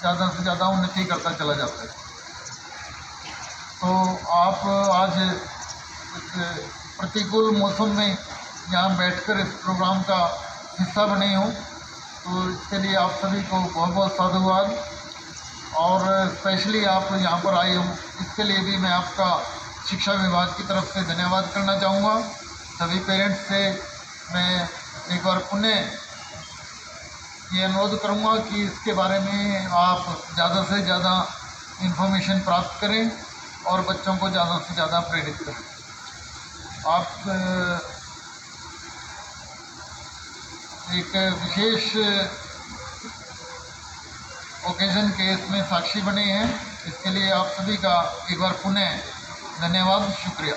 ज़्यादा से ज़्यादा उन्नति करता चला जाता है। तो आप आज इस प्रतिकूल मौसम में यहाँ बैठकर इस प्रोग्राम का हिस्सा बने हों, तो इसके लिए आप सभी को बहुत बहुत साधुवाद। और स्पेशली आप यहाँ पर आए हो इसके लिए भी मैं आपका शिक्षा विभाग की तरफ से धन्यवाद करना चाहूँगा। सभी पेरेंट्स से मैं एक बार पुनः ये अनुरोध करूँगा कि इसके बारे में आप ज़्यादा से ज़्यादा इन्फॉर्मेशन प्राप्त करें और बच्चों को ज़्यादा से ज़्यादा प्रेरित करें। आप एक विशेष ओकेजन के इसमें साक्षी बने हैं, इसके लिए आप सभी का एक बार पुनः धन्यवाद, शुक्रिया।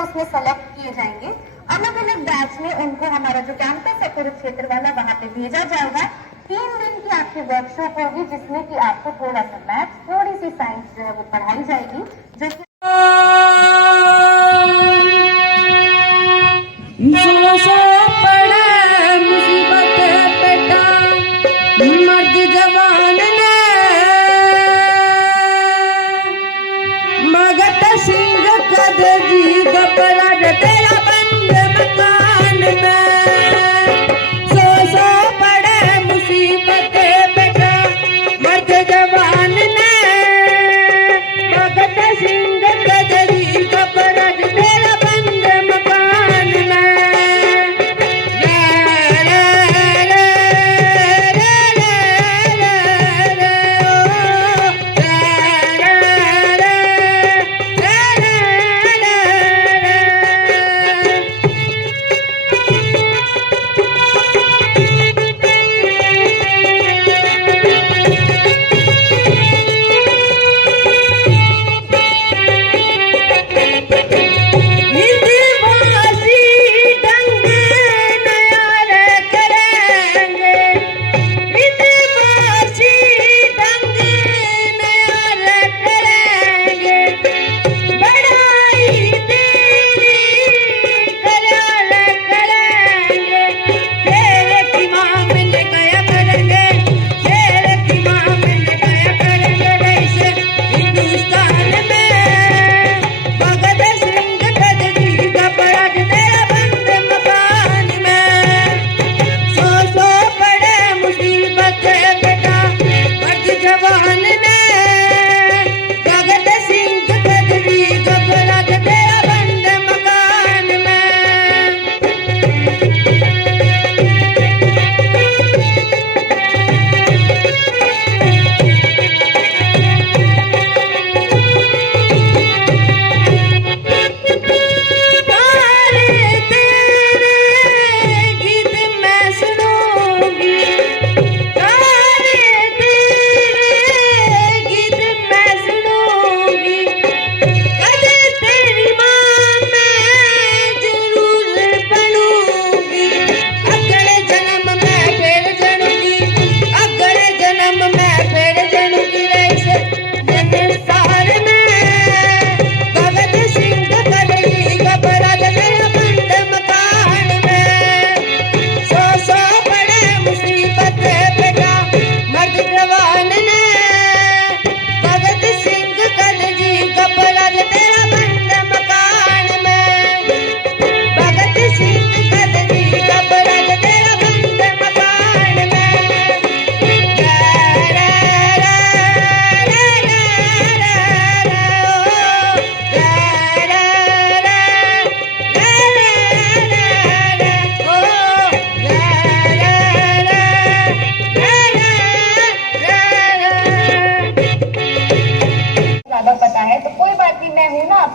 उसमें सेलेक्ट किए जाएंगे। अलग अलग बैच में उनको हमारा जो कैंपस है कुरुक्षेत्र वाला वहाँ पे भेजा जाएगा। 3 दिन की आपकी वर्कशॉप होगी जिसमें कि आपको थोड़ा सा मैथ्स, थोड़ी सी साइंस जो है वो पढ़ाई जाएगी, जो कि मर्द जवान ने मगत सिंह कद जी घबरा तेरा बन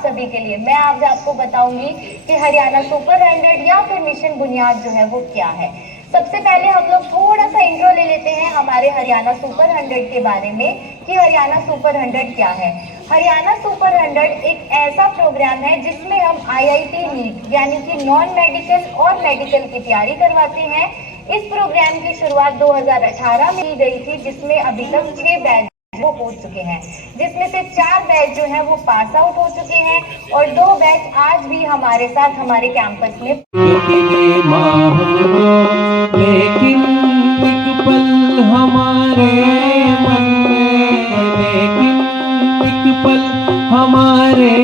सभी के लिए मैं आज आपको बताऊंगी कि हरियाणा सुपर 100 या फिर मिशन बुनियाद जो है वो क्या है। सबसे पहले हम लोग थोड़ा सा इंट्रो ले लेते हैं हमारे हरियाणा सुपर 100 के बारे में कि हरियाणा सुपर 100 क्या है। हरियाणा सुपर 100 एक ऐसा प्रोग्राम है जिसमें हम IIT नीट यानी कि नॉन मेडिकल और मेडिकल की तैयारी करवाते हैं। इस प्रोग्राम की शुरुआत 2018 में की गई थी, जिसमें अभी तक 6 बैच वो हो चुके हैं, जिसमें से 4 बैच जो है वो पास आउट हो चुके हैं और 2 बैच आज भी हमारे साथ हमारे कैंपस में। लेकिन एक पल हमारे मन में, लेकिन एक पल हमारे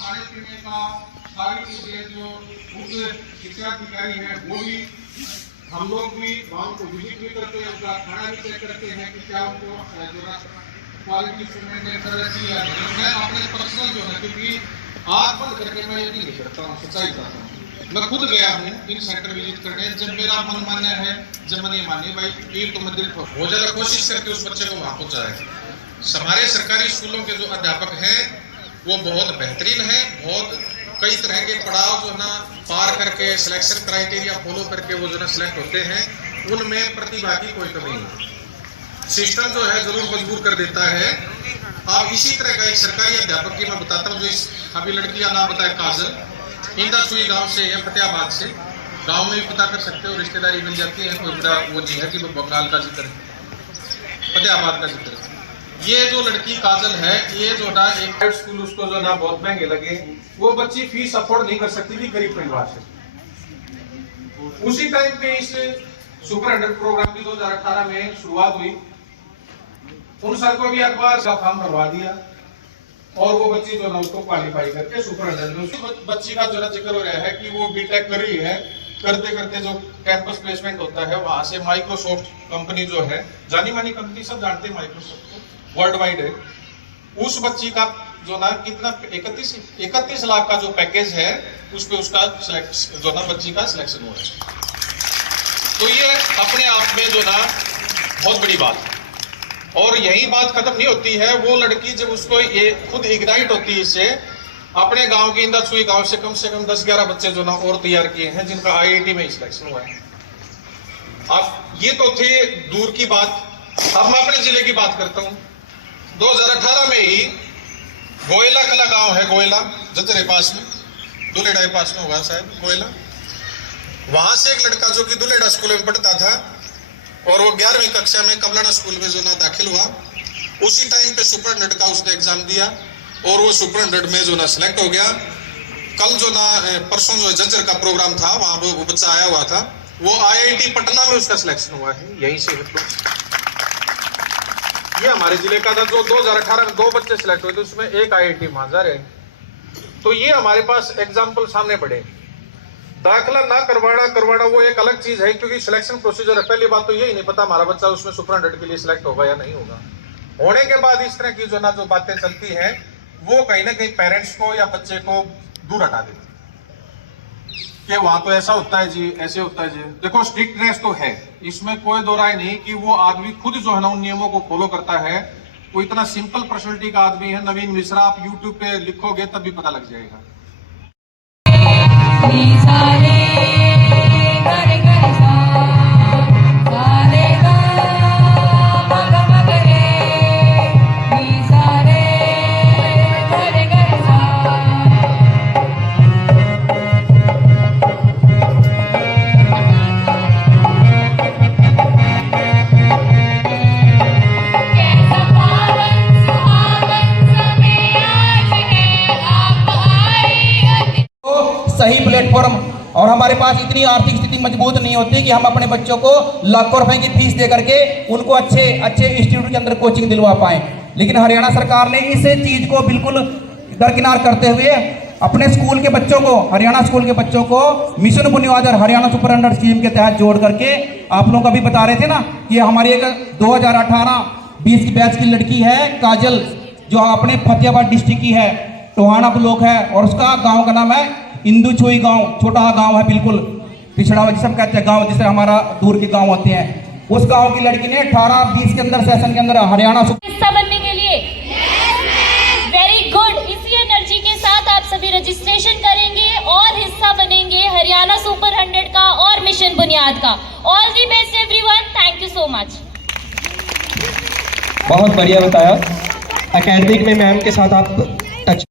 खाने पीने का सारी चीजें जो मुख्य शिक्षा अधिकारी है वो भी हम लोग भी गाँव को विजिट भी करते हैं, उनका खाना भी चेक करते हैं कि क्या उनको जो है क्वालिटी सीमेंट अच्छी या नहीं। मैं अपने पर्सनल जो है क्योंकि आग बंद करके मैं ये नहीं करता हूँ, सच्चाई करता हूँ। मैं खुद गया हूँ इन सेंटर विजिट करने, जब मेरा मन मान्य है, जब मन ये मानी भाई पीर तो मंदिर हो ज्यादा कोशिश करके उस बच्चे को वहाँ पहुँचाए। हमारे सरकारी स्कूलों के जो अध्यापक हैं वो बहुत बेहतरीन है, बहुत कई तरह के पड़ाव जो है ना पार करके सिलेक्शन क्राइटेरिया फॉलो करके वो जो है सिलेक्ट होते हैं, उनमें प्रतिभा की कोई कमी नहीं। सिस्टम जो है जरूर मजबूर कर देता है। अब इसी तरह का एक सरकारी अध्यापक की मैं बताता हूँ, जो इस अभी लड़की का नाम बताया काजल, इंदासुई गांव से है, फतेहाबाद से। गांव में भी पता कर सकते हो, रिश्तेदारी मिल जाती है, कोई बड़ा वो नहीं है कि वो बंगाल का जिक्र है, फतेहाबाद का जिक्र है। ये जो लड़की काजल है, ये जो ना एक प्राइवेट स्कूल उसको जो ना बहुत महंगे लगे, वो बच्ची फीस अफोर्ड नहीं कर सकती थी गरीब परिवार से। उसी टाइम पे इस सुपर 100 प्रोग्राम की 2018 में शुरुआत हुई। उन सर को भी अखबार का फॉर्म भरवा दिया और वो बच्ची जो ना उसको क्वालिफाई करके सुपर 100 में उसी बच्ची का जो ना जिक्र हो रहा है कि वो बीटेक कर रही है। करते करते जो कैंपस प्लेसमेंट होता है वहां से माइक्रोसॉफ्ट कंपनी जो है, जानी मानी कंपनी, सब जानते हैं माइक्रोसॉफ्ट को, वर्ल्ड वाइड है। उस बच्ची का जो ना कितना 31 लाख का जो पैकेज है उस पे उसका जो ना बच्ची का सिलेक्शन हुआ है। तो ये अपने आप में जो ना बहुत बड़ी बात है। और यही बात खत्म नहीं होती है, वो लड़की जब उसको ये खुद इग्नाइट होती है, इससे अपने गांव के इंदासुई गांव से कम 10-11 बच्चे जो ना और तैयार किए हैं जिनका IIT में सिलेक्शन हुआ है। अब ये तो थे दूर की बात। अब मैं अपने जिले की बात करता हूं। 2018 में ही गोयला कला गांव है, गोयला जतरे पास में, दुलेडा के पास में होगा शायद गोयला। वहां से एक लड़का जो कि दुलेडा स्कूल में पढ़ता था और वो 11वीं कक्षा में कबलाना स्कूल में जो ना दाखिल हुआ, उसी टाइम पे सुपरिटेंडेंट का उसने एग्जाम दिया और वो सुपरिटेंडेंट में जो ना सिलेक्ट हो गया। कल जो ना परसों जो जजर का प्रोग्राम था वहां वो बच्चा आया हुआ था, वो IIT पटना में उसका सिलेक्शन हुआ है, यहीं से। ये हमारे जिले का था जो 2018 में 2 बच्चे सिलेक्ट हुए थे, उसमें एक IIT मांझा रहे। तो ये हमारे पास एग्जाम्पल सामने पड़े। दाखिला ना करवाना वो एक अलग चीज है, क्योंकि सिलेक्शन प्रोसीजर है। पहली बात तो यही नहीं पता हमारा बच्चा उसमें सुपरिटेंडेंट के लिए सिलेक्ट होगा या नहीं होगा। होने के बाद इस तरह की जो ना जो बातें चलती हैं वो कहीं ना कहीं पेरेंट्स को या बच्चे को दूर हटा देती कि वहां तो ऐसा होता है जी, ऐसे होता है जी। देखो स्ट्रिक्टनेस तो है, इसमें कोई दो राय नहीं कि वो आदमी खुद जो है ना उन नियमों को फॉलो करता है। वो इतना सिंपल पर्सनैलिटी का आदमी है। नवीन मिश्रा आप यूट्यूब पे लिखोगे तब भी पता लग जाएगा। सही प्लेटफॉर्म, और हमारे पास इतनी आर्थिक स्थिति मजबूत नहीं होती कि हम अपने बच्चों को लाखों रुपए की फीस दे करके उनको अच्छे इंस्टीट्यूट के अंदर कोचिंग दिलवा पाए। लेकिन हरियाणा सरकार ने इस चीज को बिल्कुल दरकिनार करते हुए अपने स्कूल के बच्चों को, हरियाणा स्कूल के बच्चों को मिशन बुनियाद और हरियाणा सुपरिटेंडेंट स्कीम के तहत जोड़ करके, आप लोग अभी बता रहे थे ना कि हमारी एक 2018-20 की बैच की लड़की है काजल, जो अपने फतेहाबाद डिस्ट्रिक्ट की है, टोहाना ब्लॉक है, और उसका गाँव का नाम है इंदू छुई गांव। छोटा गांव है, बिल्कुल पिछड़ा हुआ, जिसे हम कहते हैं गांव, जिसे हमारा दूर के गांव होते हैं। उस गांव की लड़की ने 18-20 के अंदर सेशन के अंदर हरियाणा हिस्सा बनने के लिए वेरी गुड। इसी एनर्जी के साथ आप सभी रजिस्ट्रेशन करेंगे और हिस्सा बनेंगे हरियाणा सुपर 100 का और मिशन बुनियाद का। All the best everyone, thank you so much. बहुत बढ़िया बताया। एकेडमिक में मैम के साथ आप टच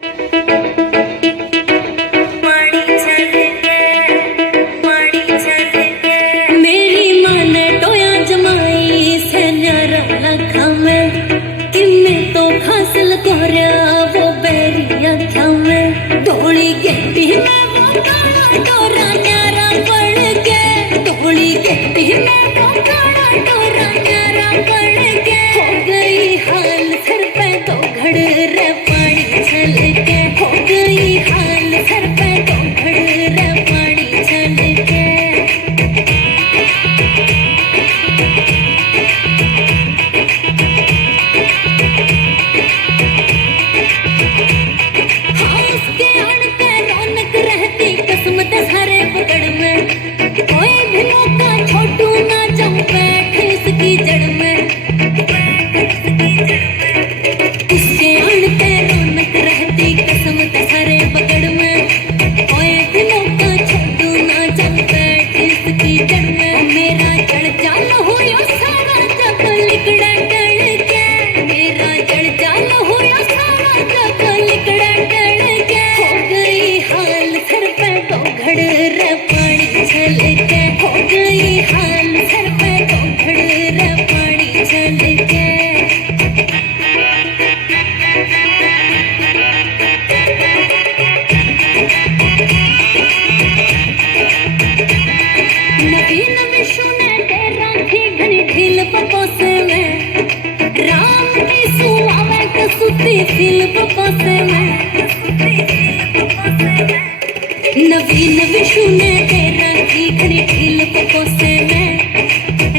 नवीन विशु ने तेरा खीखनी खिल पकोसे में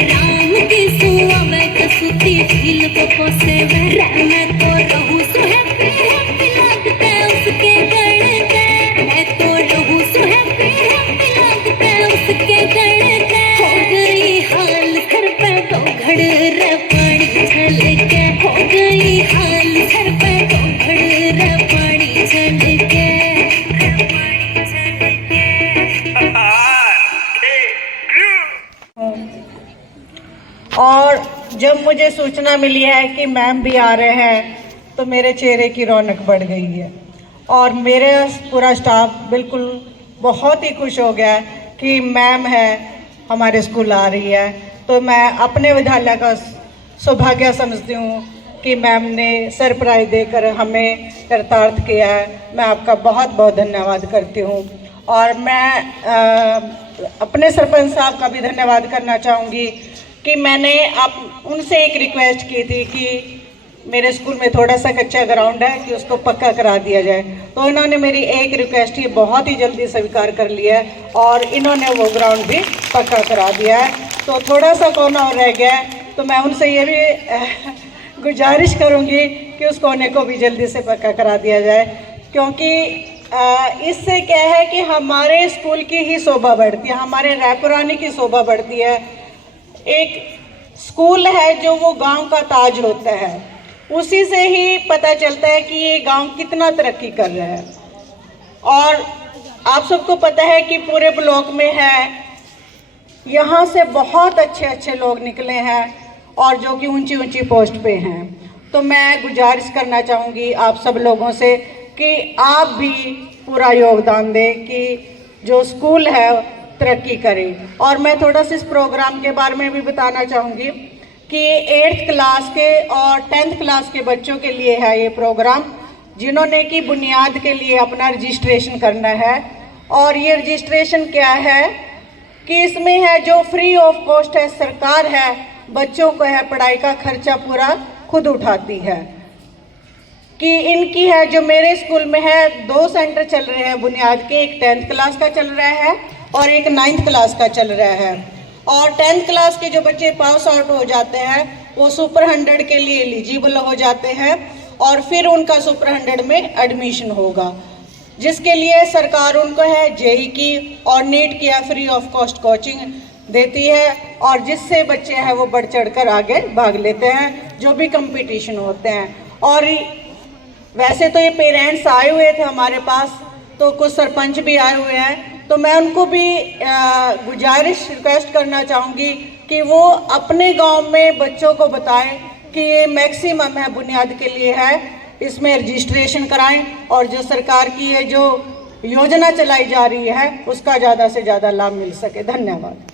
राम की सुआ में कसुती खिल पकोसे में मैं तो रहूं सो हैप्पी लगते उसके गण के, मैं तो रहूं सो हैप्पी लगते उसके गण के। हो गई हाल सर पे तो घड़ रे पानी छल के, हो गई हाल सर पे तो घड़ रे पानी छल के। और जब मुझे सूचना मिली है कि मैम भी आ रहे हैं तो मेरे चेहरे की रौनक बढ़ गई है और मेरे पूरा स्टाफ बिल्कुल बहुत ही खुश हो गया कि मैम है हमारे स्कूल आ रही है। तो मैं अपने विद्यालय का सौभाग्य समझती हूँ कि मैम ने सरप्राइज देकर हमें कृतार्थ किया है। मैं आपका बहुत बहुत धन्यवाद करती हूँ और मैं अपने सरपंच साहब का भी धन्यवाद करना चाहूँगी कि मैंने उनसे एक रिक्वेस्ट की थी कि मेरे स्कूल में थोड़ा सा कच्चा ग्राउंड है कि उसको पक्का करा दिया जाए, तो इन्होंने मेरी एक रिक्वेस्ट ही बहुत ही जल्दी स्वीकार कर लिया है और इन्होंने वो ग्राउंड भी पक्का करा दिया है। तो थोड़ा सा कोना और रह गया है, तो मैं उनसे ये भी गुजारिश करूँगी कि उस कोने को भी जल्दी से पक्का करा दिया जाए, क्योंकि इससे क्या है कि हमारे स्कूल की ही शोभा बढ़ती है, हमारे रायपुरानी की शोभा बढ़ती है। एक स्कूल है जो वो गांव का ताज होता है, उसी से ही पता चलता है कि ये गांव कितना तरक्की कर रहा है। और आप सबको पता है कि पूरे ब्लॉक में है, यहाँ से बहुत अच्छे अच्छे लोग निकले हैं और जो कि ऊंची ऊंची पोस्ट पे हैं। तो मैं गुजारिश करना चाहूँगी आप सब लोगों से कि आप भी पूरा योगदान दें कि जो स्कूल है तरक्की करे। और मैं थोड़ा सा इस प्रोग्राम के बारे में भी बताना चाहूँगी कि 8th क्लास के और 10th क्लास के बच्चों के लिए है ये प्रोग्राम, जिन्होंने कि बुनियाद के लिए अपना रजिस्ट्रेशन करना है। और ये रजिस्ट्रेशन क्या है कि इसमें है जो फ्री ऑफ कॉस्ट है, सरकार है बच्चों को है पढ़ाई का खर्चा पूरा खुद उठाती है। कि इनकी है जो मेरे स्कूल में है 2 सेंटर चल रहे हैं बुनियाद के, एक 10th क्लास का चल रहा है और एक 9th क्लास का चल रहा है। और 10th क्लास के जो बच्चे पास आउट हो जाते हैं वो सुपर 100 के लिए एलिजिबल हो जाते हैं और फिर उनका सुपर 100 में एडमिशन होगा, जिसके लिए सरकार उनको है जेई की और नीट की फ्री ऑफ कॉस्ट कोचिंग देती है और जिससे बच्चे हैं वो बढ़ चढ़ कर आगे भाग लेते हैं जो भी कंपटीशन होते हैं। और वैसे तो ये पेरेंट्स आए हुए थे हमारे पास, तो कुछ सरपंच भी आए हुए हैं, तो मैं उनको भी गुजारिश रिक्वेस्ट करना चाहूँगी कि वो अपने गांव में बच्चों को बताएं कि ये मैक्सिमम है बुनियाद के लिए है, इसमें रजिस्ट्रेशन कराएं और जो सरकार की ये जो योजना चलाई जा रही है उसका ज़्यादा से ज़्यादा लाभ मिल सके। धन्यवाद।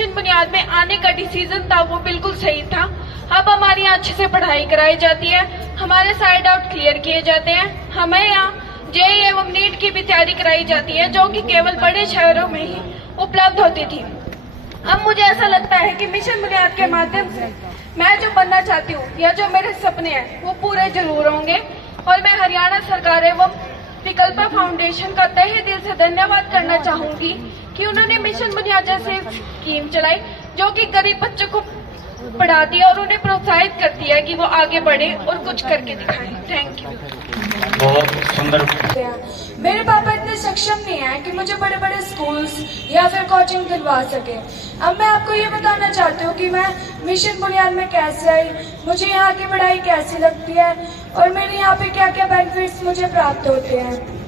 मिशन बुनियाद में आने का डिसीजन था वो बिल्कुल सही था। अब हमारे यहाँ अच्छे से पढ़ाई कराई जाती है, हमारे सारे डाउट क्लियर किए जाते हैं। हमें यहाँ जेईई एवं नीट की भी तैयारी कराई जाती है जो कि केवल बड़े शहरों में ही उपलब्ध होती थी। अब मुझे ऐसा लगता है कि मिशन बुनियाद के माध्यम से मैं जो बनना चाहती हूँ या जो मेरे सपने हैं वो पूरे जरूर होंगे। और मैं हरियाणा सरकार एवं विकल्पा फाउंडेशन का तहे दिल से धन्यवाद करना चाहूंगी कि उन्होंने मिशन बुनियाद जैसे स्कीम चलाई जो कि गरीब बच्चों को पढ़ाती है और उन्हें प्रोत्साहित करती है कि वो आगे बढ़े और कुछ करके दिखाएं। Thank you. बहुत सुंदर। मेरे पापा इतने सक्षम नहीं है कि मुझे बड़े बड़े स्कूल्स या फिर कोचिंग दिलवा सके। अब मैं आपको ये बताना चाहती हूँ कि मैं मिशन बुनियाद में कैसे आई, मुझे यहाँ की पढ़ाई कैसी लगती है और मेरे यहाँ पे क्या क्या बेनिफिट्स मुझे प्राप्त होते हैं।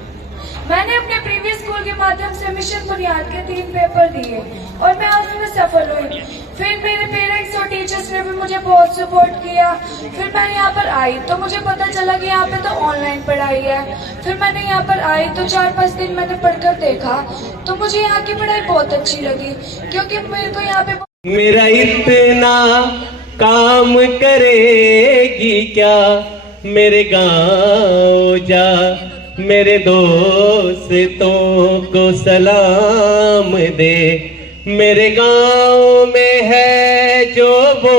मैंने अपने प्रीवियस स्कूल के माध्यम से मिशन बुनियाद के 3 पेपर दिए और मैं उसमें सफल हुई। फिर मेरे पेरेंट्स और टीचर्स ने भी मुझे बहुत सपोर्ट किया। फिर मैं यहाँ पर आई तो मुझे पता चला कि यहाँ पे तो ऑनलाइन पढ़ाई है। फिर मैंने यहाँ पर आई तो 4-5 दिन मैंने पढ़कर देखा तो मुझे यहाँ की पढ़ाई बहुत अच्छी लगी क्योंकि मेरे को यहाँ पे मेरा इतना काम करेगी क्या, मेरे गाँव जा मेरे दोस्तों को सलाम दे। मेरे गांव में है जो वो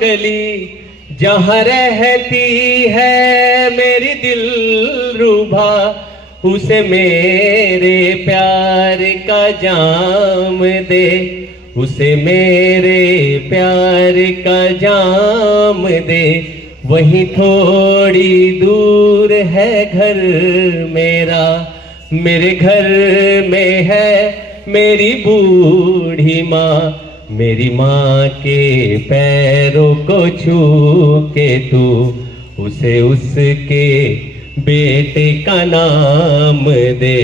गली जहाँ रहती है मेरी दिलरुबा, उसे मेरे प्यार का जाम दे, उसे मेरे प्यार का जाम दे। वहीं थोड़ी दूर है घर मेरा, मेरे घर में है मेरी बूढ़ी माँ। मेरी माँ के पैरों को छू के तू उसे उसके बेटे का नाम दे।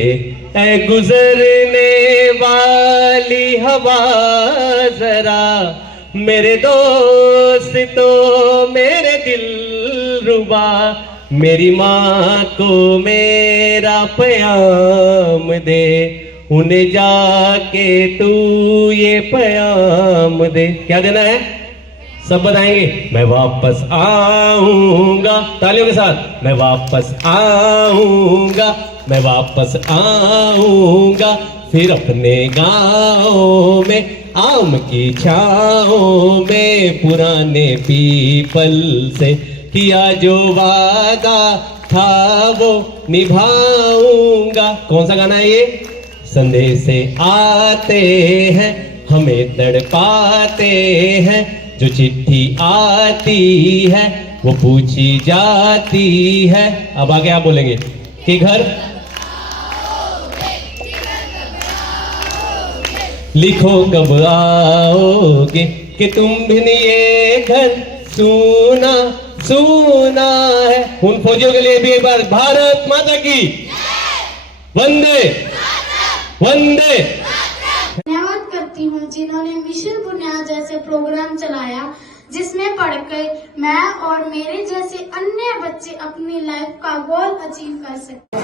ऐ गुजरने वाली हवा जरा मेरे दोस्त तो मेरे दिलरुबा, मेरी माँ को मेरा प्याम दे, उन्हें जाके तू ये प्याम दे। क्या देना है सब बताएंगे। मैं वापस आऊंगा, तालियों के साथ। मैं वापस आऊंगा, मैं वापस आऊंगा, फिर अपने गाँव में आम की छाँव में, पुराने पीपल से किया जो वादा था वो निभाऊंगा। कौन सा गाना है ये? संदेश आते हैं हमें तड़पाते हैं, जो चिट्ठी आती है वो पूछी जाती है। अब आगे आप बोलेंगे कि घर लिखो कब आओगे, कि तुम भी ये घर सुना सुना है। उन फौजियों के लिए भी एक बार भारत माता की वंदे वंदे। धन्यवाद करती हूँ जिन्होंने मिशन बुनियाद जैसे प्रोग्राम चलाया जिसमें पढ़कर मैं और मेरे जैसे अन्य बच्चे अपनी लाइफ का गोल अचीव कर सकते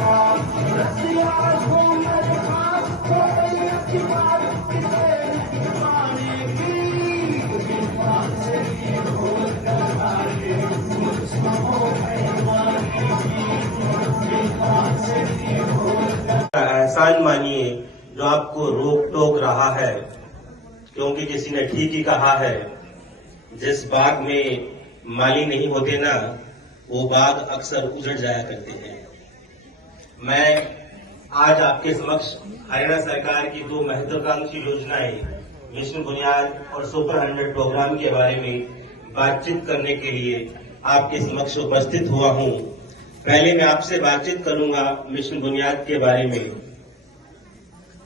एहसान मानिए जो आपको रोक टोक रहा है, क्योंकि किसी ने ठीक ही कहा है, जिस बाग में माली नहीं होते ना वो बाग अक्सर उजड़ जाया करते हैं। मैं आज आपके समक्ष हरियाणा सरकार की 2 महत्वाकांक्षी योजनाएं मिशन बुनियाद और सुपर 100 प्रोग्राम के बारे में बातचीत करने के लिए आपके समक्ष उपस्थित हुआ हूं। पहले मैं आपसे बातचीत करूंगा मिशन बुनियाद के बारे में।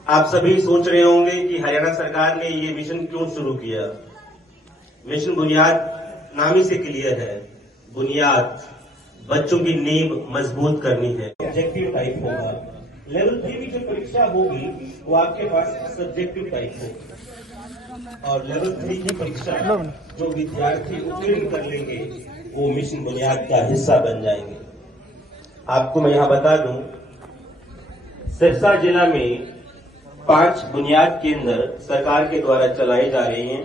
आप सभी सोच रहे होंगे कि हरियाणा सरकार ने ये मिशन क्यों शुरू किया। मिशन बुनियाद नाम ही से क्लियर है, बुनियाद बच्चों की नींव मजबूत करनी है। ऑब्जेक्टिव टाइप होगा। लेवल 3 की जो परीक्षा होगी वो आपके पास सब्जेक्टिव टाइप होगी, और लेवल 3 की परीक्षा जो विद्यार्थी उत्तीर्ण कर लेंगे वो मिशन बुनियाद का हिस्सा बन जाएंगे। आपको मैं यहाँ बता दूं, सिरसा जिला में 5 बुनियाद केंद्र सरकार के द्वारा चलाए जा रहे हैं।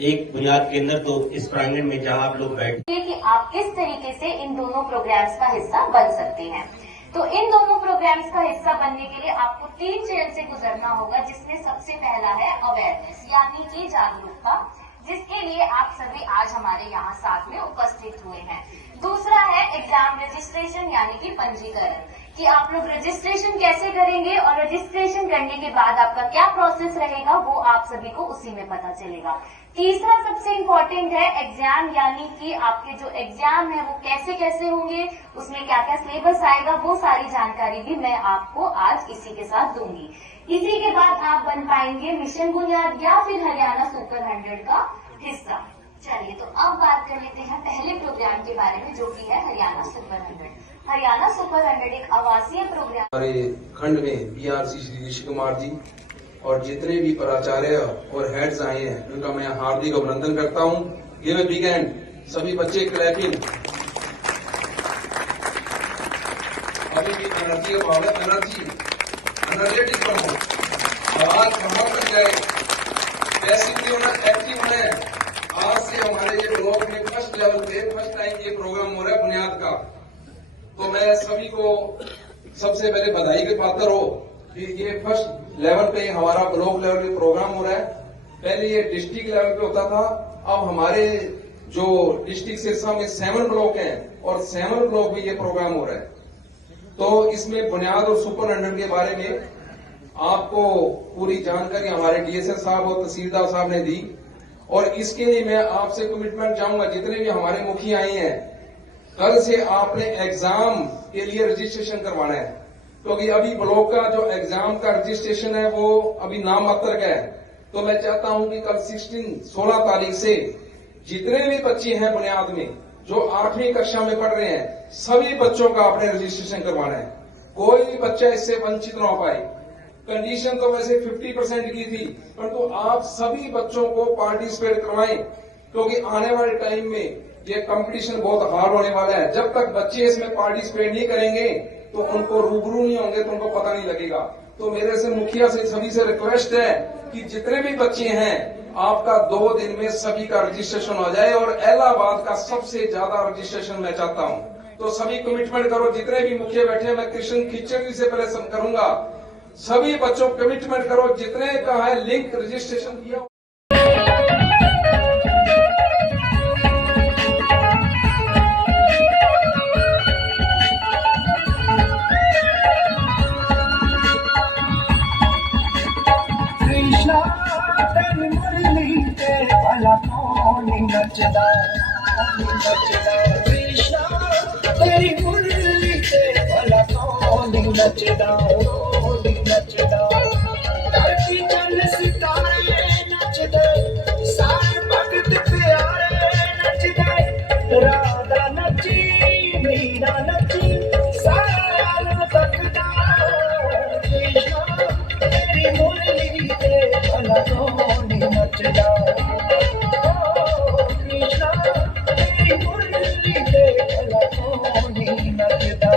एक बुनियाद केंद्र तो इस प्रांगण में जहां आप लोग बैठे कि आप किस तरीके से इन दोनों प्रोग्राम्स का हिस्सा बन सकते हैं। तो इन दोनों प्रोग्राम्स का हिस्सा बनने के लिए आपको 3 चरण से गुजरना होगा, जिसमें सबसे पहला है अवेयरनेस यानी कि जागरूकता, जिसके लिए आप सभी आज हमारे यहाँ साथ में उपस्थित हुए हैं। दूसरा है एग्जाम रजिस्ट्रेशन यानी कि पंजीकरण, कि आप लोग रजिस्ट्रेशन कैसे करेंगे और रजिस्ट्रेशन करने के बाद आपका क्या प्रोसेस रहेगा वो आप सभी को उसी में पता चलेगा। तीसरा सबसे इम्पोर्टेंट है एग्जाम, यानी कि आपके जो एग्जाम है वो कैसे कैसे होंगे, उसमें क्या क्या सिलेबस आएगा, वो सारी जानकारी भी मैं आपको आज इसी के साथ दूंगी। इसी के बाद आप बन पाएंगे मिशन बुनियाद या फिर हरियाणा सुपर 100 का हिस्सा। चलिए तो अब बात कर लेते हैं पहले प्रोग्राम के बारे में, जो कि है हरियाणा सुपर 100। हरियाणा सुपर 100 एक आवासीय प्रोग्राम। हमारे खंड में बीआरसी श्री ऋषि कुमार जी और जितने भी प्राचार्य और हेड्स आए हैं उनका मैं हार्दिक अभिनंदन करता हूं। गिव अ बिग हैंड, सभी बच्चे क्लैपिंग। अभी भी एनर्जी का भाव है, एनर्जेटिक बनो, आवाज कहाँ तक जाए, पैसिवली होना, एक्टिव होना है। आज से हमारे ये ब्लॉक में फर्स्ट लेवल पे फर्स्ट टाइम ये प्रोग्राम हो रहा है बुनियाद का, तो मैं सभी को सबसे पहले बधाई के पात्र हो कि ये फर्स्ट लेवल पे हमारा ब्लॉक लेवल पे प्रोग्राम हो रहा है। पहले ये डिस्ट्रिक्ट लेवल पे होता था, अब हमारे जो डिस्ट्रिक्ट सिरसा में 7 ब्लॉक हैं और 7 ब्लॉक में ये प्रोग्राम हो रहा है। तो इसमें बुनियाद और सुपर 100 के बारे में आपको पूरी जानकारी हमारे डीएसएल साहब और तहसीलदार साहब ने दी, और इसके लिए मैं आपसे कमिटमेंट चाहूंगा, जितने भी हमारे मुखिया आए हैं, कल से आपने एग्जाम के लिए रजिस्ट्रेशन करवाना है, क्योंकि अभी ब्लॉक का जो एग्जाम का रजिस्ट्रेशन है वो अभी नाम मात्र का है। तो मैं चाहता हूं कि कल 16 तारीख से जितने भी बच्चे हैं बुनियाद में जो 8वीं कक्षा में पढ़ रहे हैं, सभी बच्चों का आपने रजिस्ट्रेशन करवाना है। कोई भी बच्चा इससे वंचित न हो पाए। कंडीशन तो वैसे 50% की थी, परंतु आप सभी बच्चों को पार्टिसिपेट करवाएं, क्योंकि आने वाले टाइम में ये कंपटीशन बहुत हार्ड होने वाला है। जब तक बच्चे इसमें पार्टिसिपेट नहीं करेंगे तो उनको रूबरू नहीं होंगे तो उनको पता नहीं लगेगा। तो मेरे से मुखिया से सभी से रिक्वेस्ट है कि जितने भी बच्चे हैं आपका 2 दिन में सभी का रजिस्ट्रेशन हो जाए, और इलाहाबाद का सबसे ज्यादा रजिस्ट्रेशन मैं चाहता हूं। तो सभी कमिटमेंट करो, जितने भी मुखिया बैठे हैं, मैं कृष्ण खिच्चर जी से पहले करूंगा, सभी बच्चों कमिटमेंट करो, जितने का है लिंक रजिस्ट्रेशन किया। नचदा कृष्णा तेरी मुरली ते भला कौन नचदा धरती चल सितारे नचदे, सारे भगत प्यारे नचदे, राधा नची मीरा नची सारा आलम तकदा, कृष्णा तेरी मुरली ते भला कौन नचदा, कृष्णा तेरी मुरली ते भला कौन नचदा।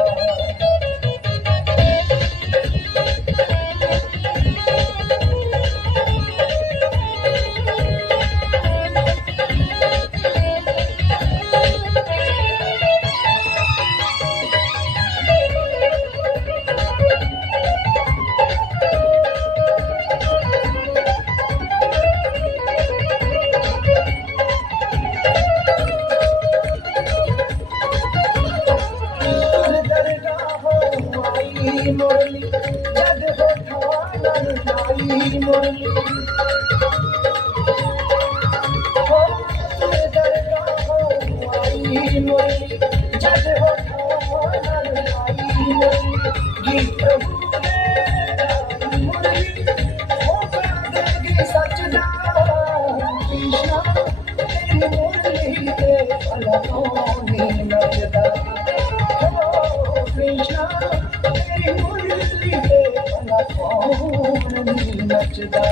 मुरली जद हो ठानन लाई मुरली, हो दरगाह हो आई मुरली जद हो ठानन लाई मुरली, गीत प्रभु ने गाई मुरली हो देगी सचदा, कृष्णा तेरी मुरली ते भला कौन नचदा, कृष्णा तेरी मुरली ते भला कौन नचदा।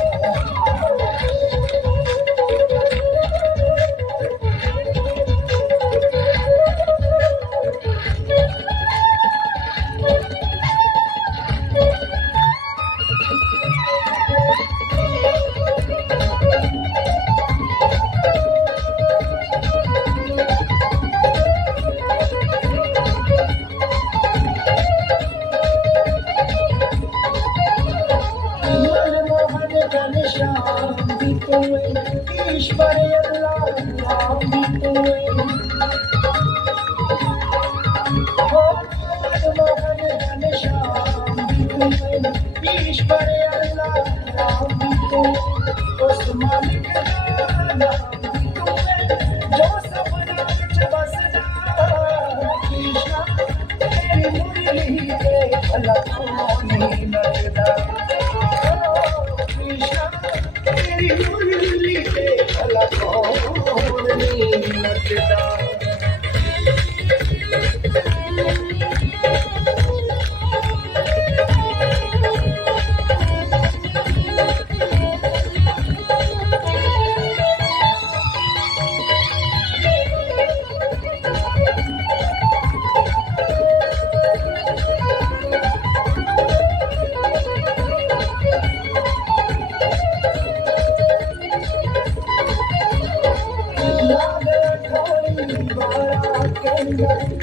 ईश्वर अल्लाह नाम तोए हो मनमोहन घनश्याम तोए ईश्वर अल्लाह नाम तोए उस मालिक का नाम तोए जो सपना विच बसदा कृष्णा तेरी मुरली ते भला नहीं नचदा कृष्णा तेरी मुरली ते भला कौन नहीं नचदा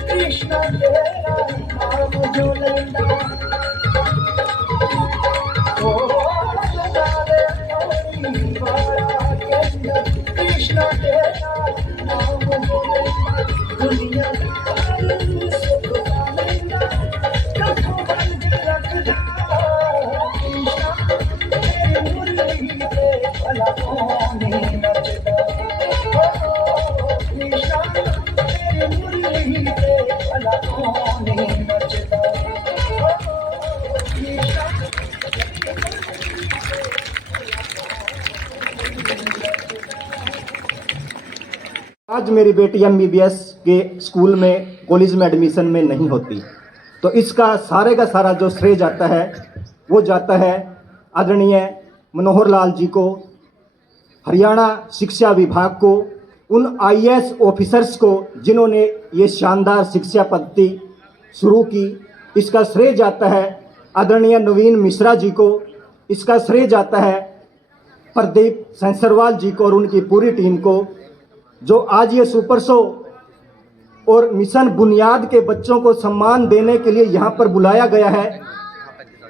कृष्ण तेरा नाम जो लेंदा ओ राधे हरि बारा केंद्र कृष्ण तेरा नाम जो लेंदा दुनिया दारू सुख पालेंदा कथों बन के रखदा कृष्ण तेरी मुरली ते भला कौन नहीं नचदा कृष्ण तेरी मुरली ते भला कौन नहीं नचदा आज मेरी बेटी MBBS के स्कूल में कॉलेज में एडमिशन में नहीं होती तो इसका सारे का सारा जो श्रेय जाता है वो जाता है आदरणीय मनोहर लाल जी को, हरियाणा शिक्षा विभाग को, उन IAS ऑफिसर्स को जिन्होंने ये शानदार शिक्षा पद्धति शुरू की। इसका श्रेय जाता है आदरणीय नवीन मिश्रा जी को, इसका श्रेय जाता है प्रदीप सेंसरवाल जी को और उनकी पूरी टीम को, जो आज ये सुपर शो और मिशन बुनियाद के बच्चों को सम्मान देने के लिए यहाँ पर बुलाया गया है,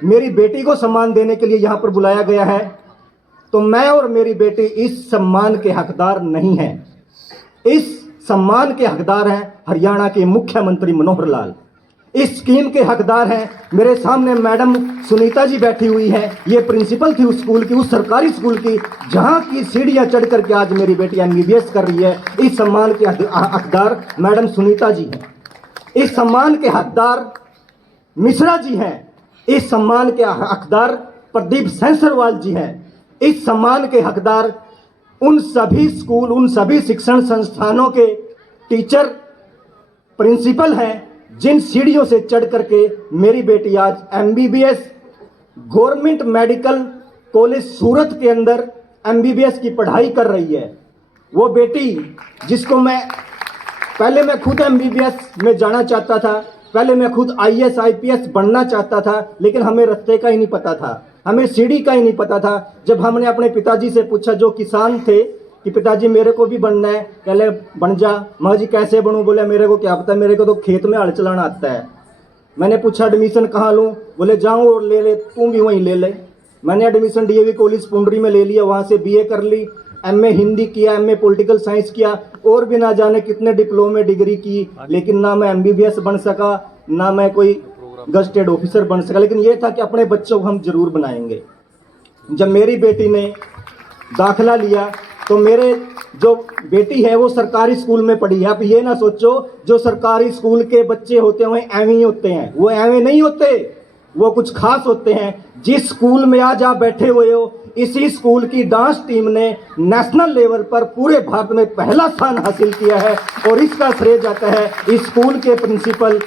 मेरी बेटी को सम्मान देने के लिए यहाँ पर बुलाया गया है। तो मैं और मेरी बेटी इस सम्मान के हकदार नहीं हैं। इस सम्मान के हकदार हैं हरियाणा के मुख्यमंत्री मनोहर लाल। इस स्कीम के हकदार हैं, मेरे सामने मैडम सुनीता जी बैठी हुई हैं, ये प्रिंसिपल थी उस स्कूल की, उस सरकारी स्कूल की, जहां की सीढ़ियां चढ़ करके आज मेरी बेटी MBBS कर रही है। इस सम्मान के हकदार मैडम सुनीता जी हैं। इस सम्मान के हकदार मिश्रा जी हैं। इस सम्मान के हकदार प्रदीप सेंसरवाल जी हैं। इस सम्मान के हकदार उन सभी स्कूल, उन सभी शिक्षण संस्थानों के टीचर, प्रिंसिपल हैं, जिन सीढ़ियों से चढ़ करके मेरी बेटी आज MBBS गवर्नमेंट मेडिकल कॉलेज सूरत के अंदर MBBS की पढ़ाई कर रही है। वो बेटी जिसको पहले मैं खुद MBBS में जाना चाहता था, पहले मैं खुद IAS IPS बनना चाहता था, लेकिन हमें रास्ते का ही नहीं पता था, हमें सीढ़ी का ही नहीं पता था। जब हमने अपने पिताजी से पूछा, जो किसान थे, कि पिताजी मेरे को भी बनना है, कहले बन जा। माँ जी कैसे बनूं? बोले मेरे को क्या पता, मेरे को तो खेत में हल चलाना आता है। मैंने पूछा एडमिशन कहाँ लूँ? बोले जाऊँ और ले ले, तू भी वहीं ले ले। मैंने एडमिशन DAV कॉलेज पुंडरी में ले लिया, वहाँ से BA कर ली, MA हिंदी किया, MA पॉलिटिकल साइंस किया, और भी ना जाने कितने डिप्लोमे डिग्री की, लेकिन ना मैं MBBS बन सका, ना मैं कोई गस्टेड ऑफिसर बन सका। लेकिन ये था कि अपने बच्चों को हम जरूर बनाएंगे। जब मेरी बेटी ने दाखिला लिया तो मेरे जो बेटी है वो सरकारी स्कूल में पढ़ी है। आप ये ना सोचो जो सरकारी स्कूल के बच्चे होते हैं वो एवं ही होते हैं, वो एवं नहीं होते, वो कुछ खास होते हैं। जिस स्कूल में आज आप बैठे हुए हो, इसी स्कूल की डांस टीम ने नेशनल लेवल पर पूरे भारत में पहला स्थान हासिल किया है, और इसका श्रेय जाता है इस स्कूल के प्रिंसिपल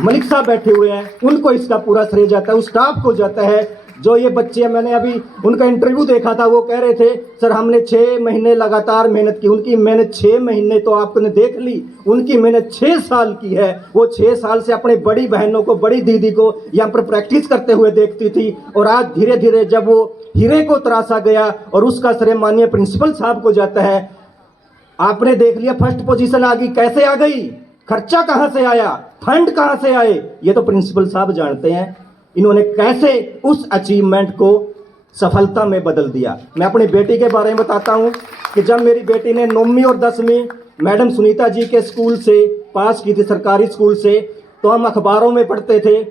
मलिक साहब बैठे हुए हैं, उनको इसका पूरा श्रेय जाता है, उस स्टाफ को जाता है। जो ये बच्चे, मैंने अभी उनका इंटरव्यू देखा था, वो कह रहे थे सर हमने 6 महीने लगातार मेहनत की। उनकी मेहनत 6 महीने तो आपने देख ली, उनकी मेहनत 6 साल की है। वो 6 साल से अपने बड़ी बहनों को, बड़ी दीदी को यहाँ पर प्रैक्टिस करते हुए देखती थी, और आज धीरे धीरे जब वो हीरे को तराशा गया, और उसका श्रेय माननीय प्रिंसिपल साहब को जाता है। आपने देख लिया फर्स्ट पोजीशन आ गई, कैसे आ गई, खर्चा कहाँ से आया, फंड कहाँ से आए, ये तो प्रिंसिपल साहब जानते हैं। इन्होंने कैसे उस अचीवमेंट को सफलता में बदल दिया। मैं अपनी बेटी के बारे में बताता हूँ कि जब मेरी बेटी ने 9वीं और 10वीं मैडम सुनीता जी के स्कूल से पास की थी, सरकारी स्कूल से, तो हम अखबारों में पढ़ते थे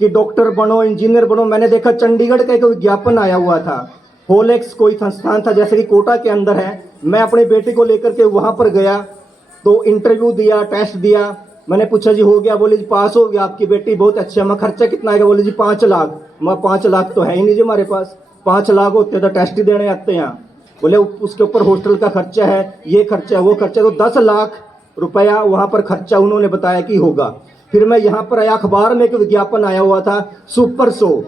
कि डॉक्टर बनो, इंजीनियर बनो। मैंने देखा चंडीगढ़ का एक विज्ञापन आया हुआ था, होलेक्स कोई संस्थान था जैसे कि कोटा के अंदर है। मैं अपनी बेटी को लेकर के वहाँ पर गया तो इंटरव्यू दिया, टेस्ट दिया। मैंने पूछा जी हो गया? बोले जी पास हो गया आपकी बेटी, बहुत अच्छा। मैं खर्चा कितना आएगा? बोले जी 5 लाख। मैं 5 लाख तो है ही नहीं जी हमारे पास, 5 लाख होते तो टेस्ट ही देने आते हैं यहाँ। बोले उसके ऊपर हॉस्टल का खर्चा है, ये खर्चा है, वो खर्चा, तो 10 लाख रुपया वहाँ पर खर्चा उन्होंने बताया कि होगा। फिर मैं यहाँ पर आया, अखबार में एक विज्ञापन आया हुआ था, सुपर 100,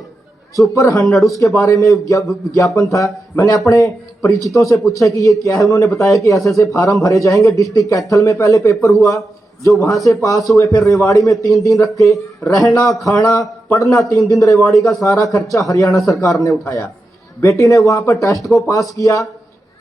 सुपर 100, उसके बारे में विज्ञापन था। मैंने अपने परिचितों से पूछा कि ये क्या है, उन्होंने बताया कि ऐसे ऐसे फार्म भरे जाएंगे। डिस्ट्रिक्ट कैथल में पहले पेपर हुआ, जो वहां से पास हुए, फिर रेवाड़ी में 3 दिन रखे, रहना खाना पढ़ना 3 दिन, रेवाड़ी का सारा खर्चा हरियाणा सरकार ने उठाया। बेटी ने वहां पर टेस्ट को पास किया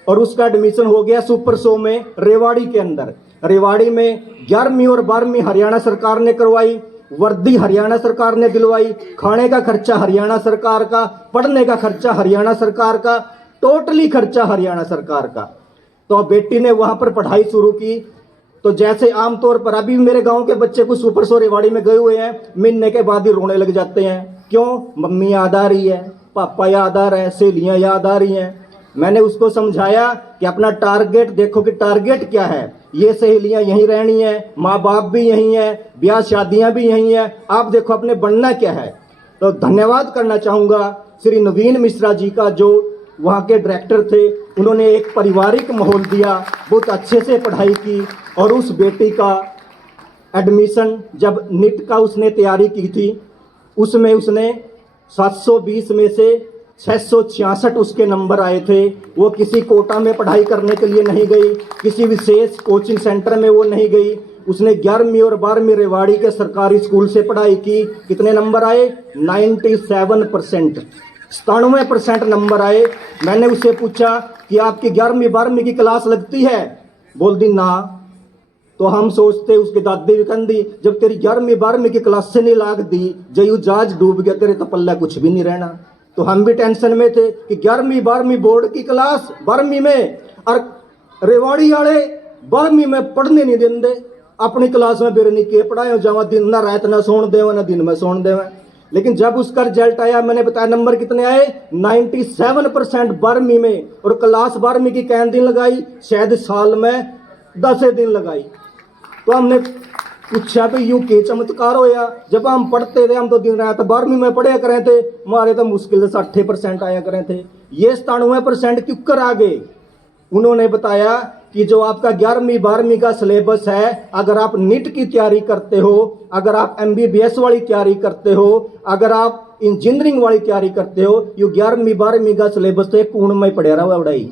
और उसका एडमिशन हो गया सुपर 100 में रेवाड़ी के अंदर। रेवाड़ी में 11वीं और 12वीं हरियाणा सरकार ने करवाई, वर्दी हरियाणा सरकार ने दिलवाई, खाने का खर्चा हरियाणा सरकार का, पढ़ने का खर्चा हरियाणा सरकार का, टोटली खर्चा हरियाणा सरकार का। तो बेटी ने वहां पर पढ़ाई शुरू की। तो जैसे आमतौर पर अभी मेरे गांव के बच्चे कुछ सुपर 100 रेवाड़ी में गए हुए हैं, मिलने के बाद ही रोने लग जाते हैं। क्यों? मम्मी याद आ रही है, पापा याद आ रहे हैं, सहेलियां याद आ रही हैं। मैंने उसको समझाया कि अपना टारगेट देखो कि टारगेट क्या है। ये सहेलियां यहीं रहनी है, माँ बाप भी यहीं है, ब्याह शादियां भी यहीं है, आप देखो अपने बनना क्या है। तो धन्यवाद करना चाहूँगा श्री नवीन मिश्रा जी का, जो वहाँ के डायरेक्टर थे। उन्होंने एक पारिवारिक माहौल दिया, बहुत अच्छे से पढ़ाई की और उस बेटी का एडमिशन जब नीट का उसने तैयारी की थी, उसमें उसने 720 में से 666 उसके नंबर आए थे। वो किसी कोटा में पढ़ाई करने के लिए नहीं गई, किसी विशेष कोचिंग सेंटर में वो नहीं गई। उसने 11वीं और 12वीं रेवाड़ी के सरकारी स्कूल से पढ़ाई की। कितने नंबर आए? 97%, 97% नंबर आए। मैंने उससे पूछा कि आपकी 11वीं 12वीं की क्लास लगती है? बोल दी ना। तो हम सोचते, उसके दादी भी कंदी, जब तेरी 11वीं 12वीं की क्लास से नहीं लाग दी, जयू जहाज डूब गया, तेरे तो पल्ला कुछ भी नहीं रहना। तो हम भी टेंशन में थे कि 11वीं 12वीं बोर्ड की क्लास 12वीं में, और रेवाड़ी वाले 12वीं में पढ़ने नहीं देंगे। अपनी क्लास में बेरनी के पढ़ाए जावा, दिन ना रात ना सोन देवे ना दिन में सोन देवे। लेकिन जब उसका रिजल्ट आया, मैंने बताया नंबर कितने आए? 97% 12वीं में, और क्लास 12वीं की कैन दिन लगाई, शायद साल में 10 दिन लगाई। तो हमने पूछा भाई यूं के चमत्कार होया? जब हम पढ़ते थे, हम तो दिन रात 12वीं में पढ़े करे थे, हमारे तो मुश्किल से 60% आया करे थे। ये 97% क्यों कर आ गए? उन्होंने बताया कि जो आपका 11वीं 12वीं का सिलेबस है, अगर आप नीट की तैयारी करते हो, अगर आप MBBS वाली तैयारी करते हो, अगर आप इंजीनियरिंग वाली तैयारी करते हो, ये 11वीं 12वीं का सिलेबस तो एक पूर्ण में पढ़े रहा है उड़ाई।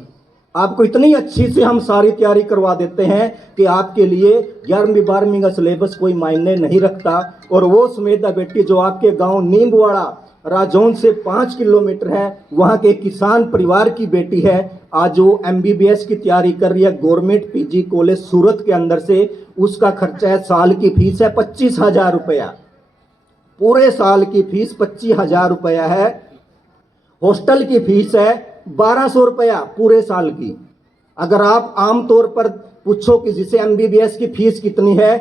आपको इतनी अच्छी से हम सारी तैयारी करवा देते हैं कि आपके लिए 11वीं 12वीं का सिलेबस कोई मायने नहीं रखता। और वो सुमेधा बेटी जो आपके गांव नीमवाड़ा राजौन से 5 किलोमीटर है, वहाँ के किसान परिवार की बेटी है। आज वो MBBS की तैयारी कर रही है गवर्नमेंट PG कॉलेज सूरत के अंदर से। उसका खर्चा है, साल की फीस है 25,000 रुपया, पूरे साल की फीस 25,000 रुपया है। हॉस्टल की फीस है 1200 रुपया पूरे साल की। अगर आप आमतौर पर पूछो कि जिसे MBBS की फीस कितनी है,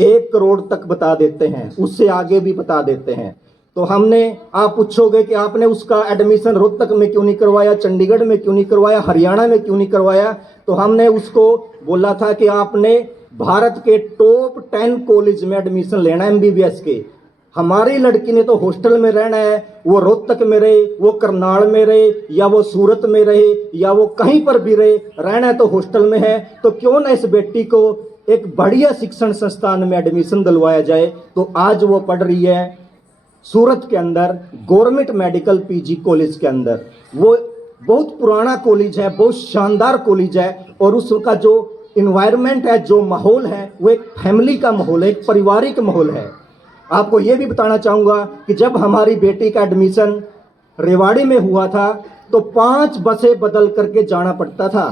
1 करोड़ तक बता देते हैं, उससे आगे भी बता देते हैं। तो हमने, आप पूछोगे कि आपने उसका एडमिशन रोहतक में क्यों नहीं करवाया, चंडीगढ़ में क्यों नहीं करवाया, हरियाणा में क्यों नहीं करवाया? तो हमने उसको बोला था कि आपने भारत के टॉप 10 कॉलेज में एडमिशन लेना है MBBS के। हमारी लड़की ने तो हॉस्टल में रहना है, वो रोहतक में रहे, वो करनाल में रहे, या वो सूरत में रहे, या वो कहीं पर भी रहे, रहना है तो हॉस्टल में है। तो क्यों ना इस बेटी को एक बढ़िया शिक्षण संस्थान में एडमिशन दिलवाया जाए। तो आज वो पढ़ रही है सूरत के अंदर गवर्नमेंट मेडिकल PG कॉलेज के अंदर। वो बहुत पुराना कॉलेज है, बहुत शानदार कॉलेज है, और उसका जो इन्वायरमेंट है, जो माहौल है, वो एक फैमिली का माहौल है, एक पारिवारिक माहौल है। आपको ये भी बताना चाहूँगा कि जब हमारी बेटी का एडमिशन रेवाड़ी में हुआ था तो 5 बसें बदल करके जाना पड़ता था।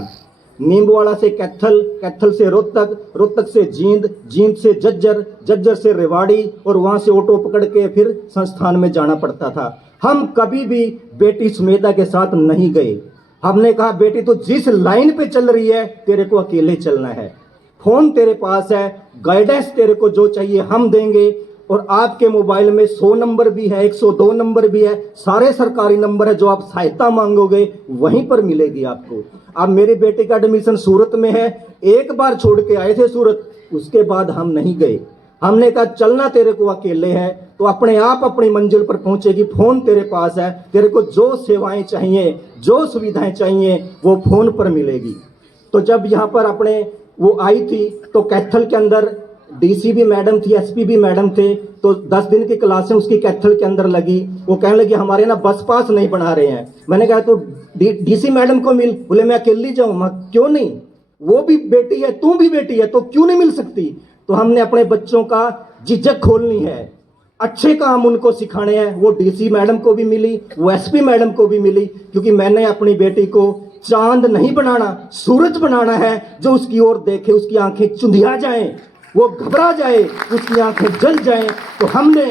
नीमवाड़ा से कैथल, कैथल से रोहतक, रोहतक से जींद, जींद से जज्जर, जज्जर से रेवाड़ी और वहाँ से ऑटो पकड़ के फिर संस्थान में जाना पड़ता था। हम कभी भी बेटी सुमेधा के साथ नहीं गए। हमने कहा बेटी तो जिस लाइन पे चल रही है तेरे को अकेले चलना है, फोन तेरे पास है, गाइडेंस तेरे को जो चाहिए हम देंगे, और आपके मोबाइल में 100 नंबर भी है, 102 नंबर भी है, सारे सरकारी नंबर है, जो आप सहायता मांगोगे वहीं पर मिलेगी आपको। अब मेरे बेटे का एडमिशन सूरत में है, एक बार छोड़ के आए थे सूरत, उसके बाद हम नहीं गए। हमने कहा चलना तेरे को अकेले है तो अपने आप अपनी मंजिल पर पहुंचेगी, फोन तेरे पास है, तेरे को जो सेवाएं चाहिए, जो सुविधाएं चाहिए वो फोन पर मिलेगी। तो जब यहाँ पर अपने वो आई थी तो कैथल के अंदर डीसी भी मैडम थी, एसपी भी मैडम थे, तो 10 दिन की क्लासें उसकी कैथल के अंदर लगी। वो कहने लगी हमारे ना बस पास नहीं बना रहे हैं। मैंने कहा तो डीसी मैडम को मिल। बोले मैं अकेली जाऊँ। क्यों नहीं, वो भी बेटी है, तू भी बेटी है, तो क्यों नहीं मिल सकती। तो हमने अपने बच्चों का झिझक खोलनी है, अच्छे काम उनको सिखाने हैं। वो डीसी मैडम को भी मिली, वो एसपी मैडम को भी मिली, क्योंकि मैंने अपनी बेटी को चांद नहीं बनाना, सूरज बनाना है, जो उसकी ओर देखे उसकी आंखें चुंधिया जाएं, वो घबरा जाए, उसकी आंखें जल जाएं। तो हमने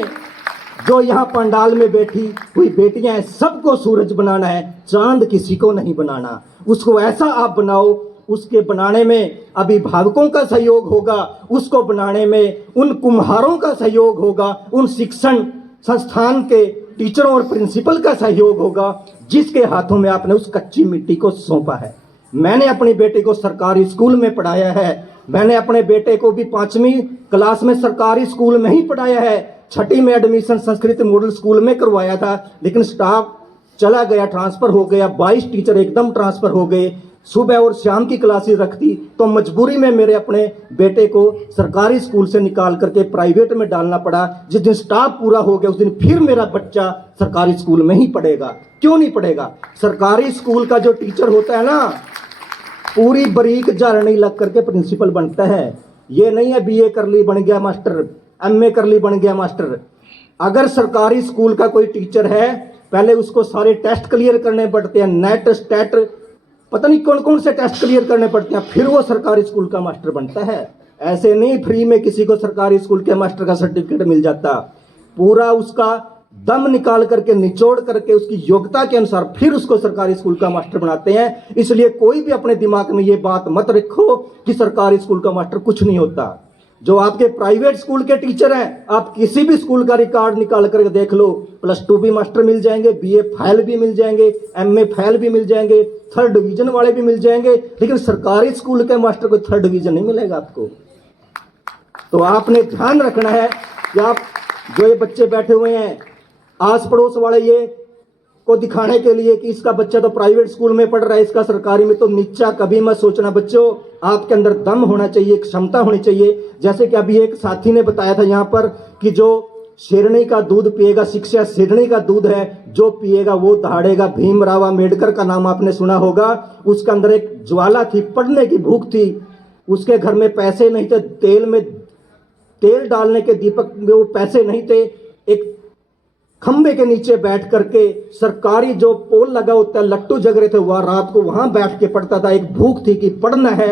जो यहाँ पंडाल में बैठी हुई बेटियां हैं सबको सूरज बनाना है, चांद किसी को नहीं बनाना। उसको ऐसा आप बनाओ, उसके बनाने में अभिभावकों का सहयोग होगा, उसको बनाने में उन कुम्हारों का सहयोग होगा, उन शिक्षण संस्थान के टीचरों और प्रिंसिपल का सहयोग होगा, जिसके हाथों में आपने उस कच्ची मिट्टी को सौंपा है। मैंने अपनी बेटे को सरकारी स्कूल में पढ़ाया है, मैंने अपने बेटे को भी 5वीं क्लास में सरकारी स्कूल में ही पढ़ाया है। 6ठी में एडमिशन संस्कृत मॉडल स्कूल में करवाया था, लेकिन स्टाफ चला गया, ट्रांसफर हो गया, 22 टीचर एकदम ट्रांसफर हो गए। सुबह और शाम की क्लासेस रखती, तो मजबूरी में मेरे अपने बेटे को सरकारी स्कूल से निकाल करके प्राइवेट में डालना पड़ा। जिस दिन स्टाफ पूरा हो गया उस दिन फिर मेरा बच्चा सरकारी स्कूल में ही पढ़ेगा। क्यों नहीं पढ़ेगा? सरकारी स्कूल का जो टीचर होता है ना, पूरी बारीक झारनी लग करके प्रिंसिपल बनता है। ये नहीं है बीए कर ली बन गया मास्टर, एमए कर ली बन गया मास्टर। अगर सरकारी स्कूल का कोई टीचर है, पहले उसको सारे टेस्ट क्लियर करने पड़ते हैं, नेट स्टेट पता नहीं कौन कौन से टेस्ट क्लियर करने पड़ते हैं, फिर वो सरकारी स्कूल का मास्टर बनता है। ऐसे नहीं फ्री में किसी को सरकारी स्कूल के मास्टर का सर्टिफिकेट मिल जाता। पूरा उसका दम निकाल करके, निचोड़ करके, उसकी योग्यता के अनुसार फिर उसको सरकारी स्कूल का मास्टर बनाते हैं। इसलिए कोई भी अपने दिमाग में ये बात मत रखो कि सरकारी स्कूल का मास्टर कुछ नहीं होता। जो आपके प्राइवेट स्कूल के टीचर हैं, आप किसी भी स्कूल का रिकॉर्ड निकाल करके देख लो, +2 भी मास्टर मिल जाएंगे, बीए फाइल भी मिल जाएंगे, एमए फाइल भी मिल जाएंगे, 3rd डिवीजन वाले भी मिल जाएंगे, लेकिन सरकारी स्कूल के मास्टर को 3rd डिवीजन नहीं मिलेगा आपको। तो आपने ध्यान रखना है कि आप जो ये बच्चे बैठे हुए हैं, आस पड़ोस वाले ये को दिखाने के लिए कि इसका बच्चा तो प्राइवेट स्कूल में पढ़ रहा है, इसका सरकारी में, तो नीचा कभी मत सोचना। बच्चों, आपके अंदर दम होना चाहिए, क्षमता होनी चाहिए। जैसे कि अभी एक साथी ने बताया था यहाँ पर कि जो शेरनी का दूध पिएगा, शिक्षा शेरनी का दूध है, जो पिएगा वो दहाड़ेगा। भीमराव अम्बेडकर का नाम आपने सुना होगा। उसके अंदर एक ज्वाला थी, पढ़ने की भूख थी, उसके घर में पैसे नहीं थे, तेल डालने के दीपक में वो पैसे नहीं थे। एक खंबे के नीचे बैठ करके, सरकारी जो पोल लगा होता है, लट्टू जग रहे थे, वह रात को वहां बैठ के पढ़ता था। एक भूख थी कि पढ़ना है।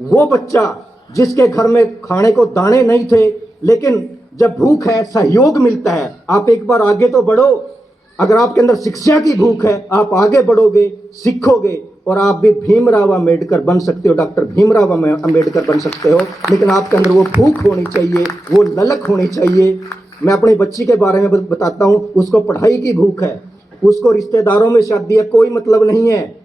वो बच्चा जिसके घर में खाने को दाने नहीं थे, लेकिन जब भूख है, सहयोग मिलता है। आप एक बार आगे तो बढ़ो। अगर आपके अंदर शिक्षा की भूख है, आप आगे बढ़ोगे, सीखोगे, और आप भी भीमराव अम्बेडकर बन सकते हो, डॉक्टर भीमराव अम्बेडकर बन सकते हो। लेकिन आपके अंदर वो भूख होनी चाहिए, वो ललक होनी चाहिए। मैं अपनी बच्ची के बारे में बताता हूँ। उसको पढ़ाई की भूख है, उसको रिश्तेदारों में शादी है, कोई मतलब नहीं है।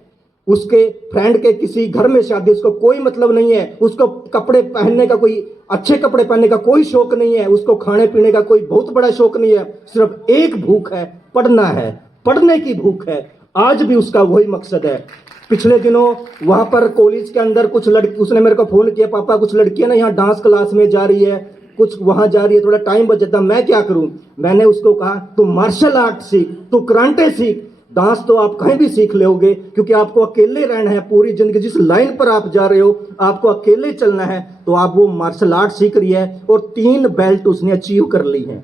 उसके फ्रेंड के किसी घर में शादी, उसको कोई मतलब नहीं है। उसको कपड़े पहनने का, कोई अच्छे कपड़े पहनने का कोई शौक नहीं है। उसको खाने पीने का कोई बहुत बड़ा शौक नहीं है। सिर्फ एक भूख है, पढ़ना है, पढ़ने की भूख है। आज भी उसका वही मकसद है। पिछले दिनों वहां पर कॉलेज के अंदर कुछ लड़की, उसने मेरे को फोन किया, पापा कुछ लड़कियां ना यहाँ डांस क्लास में जा रही है, कुछ वहां जा रही है, थोड़ा टाइम बच जाता, मैं क्या करूं। मैंने उसको कहा तू मार्शल आर्ट सीख, तू कराटे सीख। डांस तो आप कहीं भी सीख लोगे, क्योंकि आपको अकेले रहना है पूरी जिंदगी। जिस लाइन पर आप जा रहे हो, आपको अकेले चलना है। तो आप वो मार्शल आर्ट सीख रही है, और 3 बेल्ट उसने अचीव कर ली है।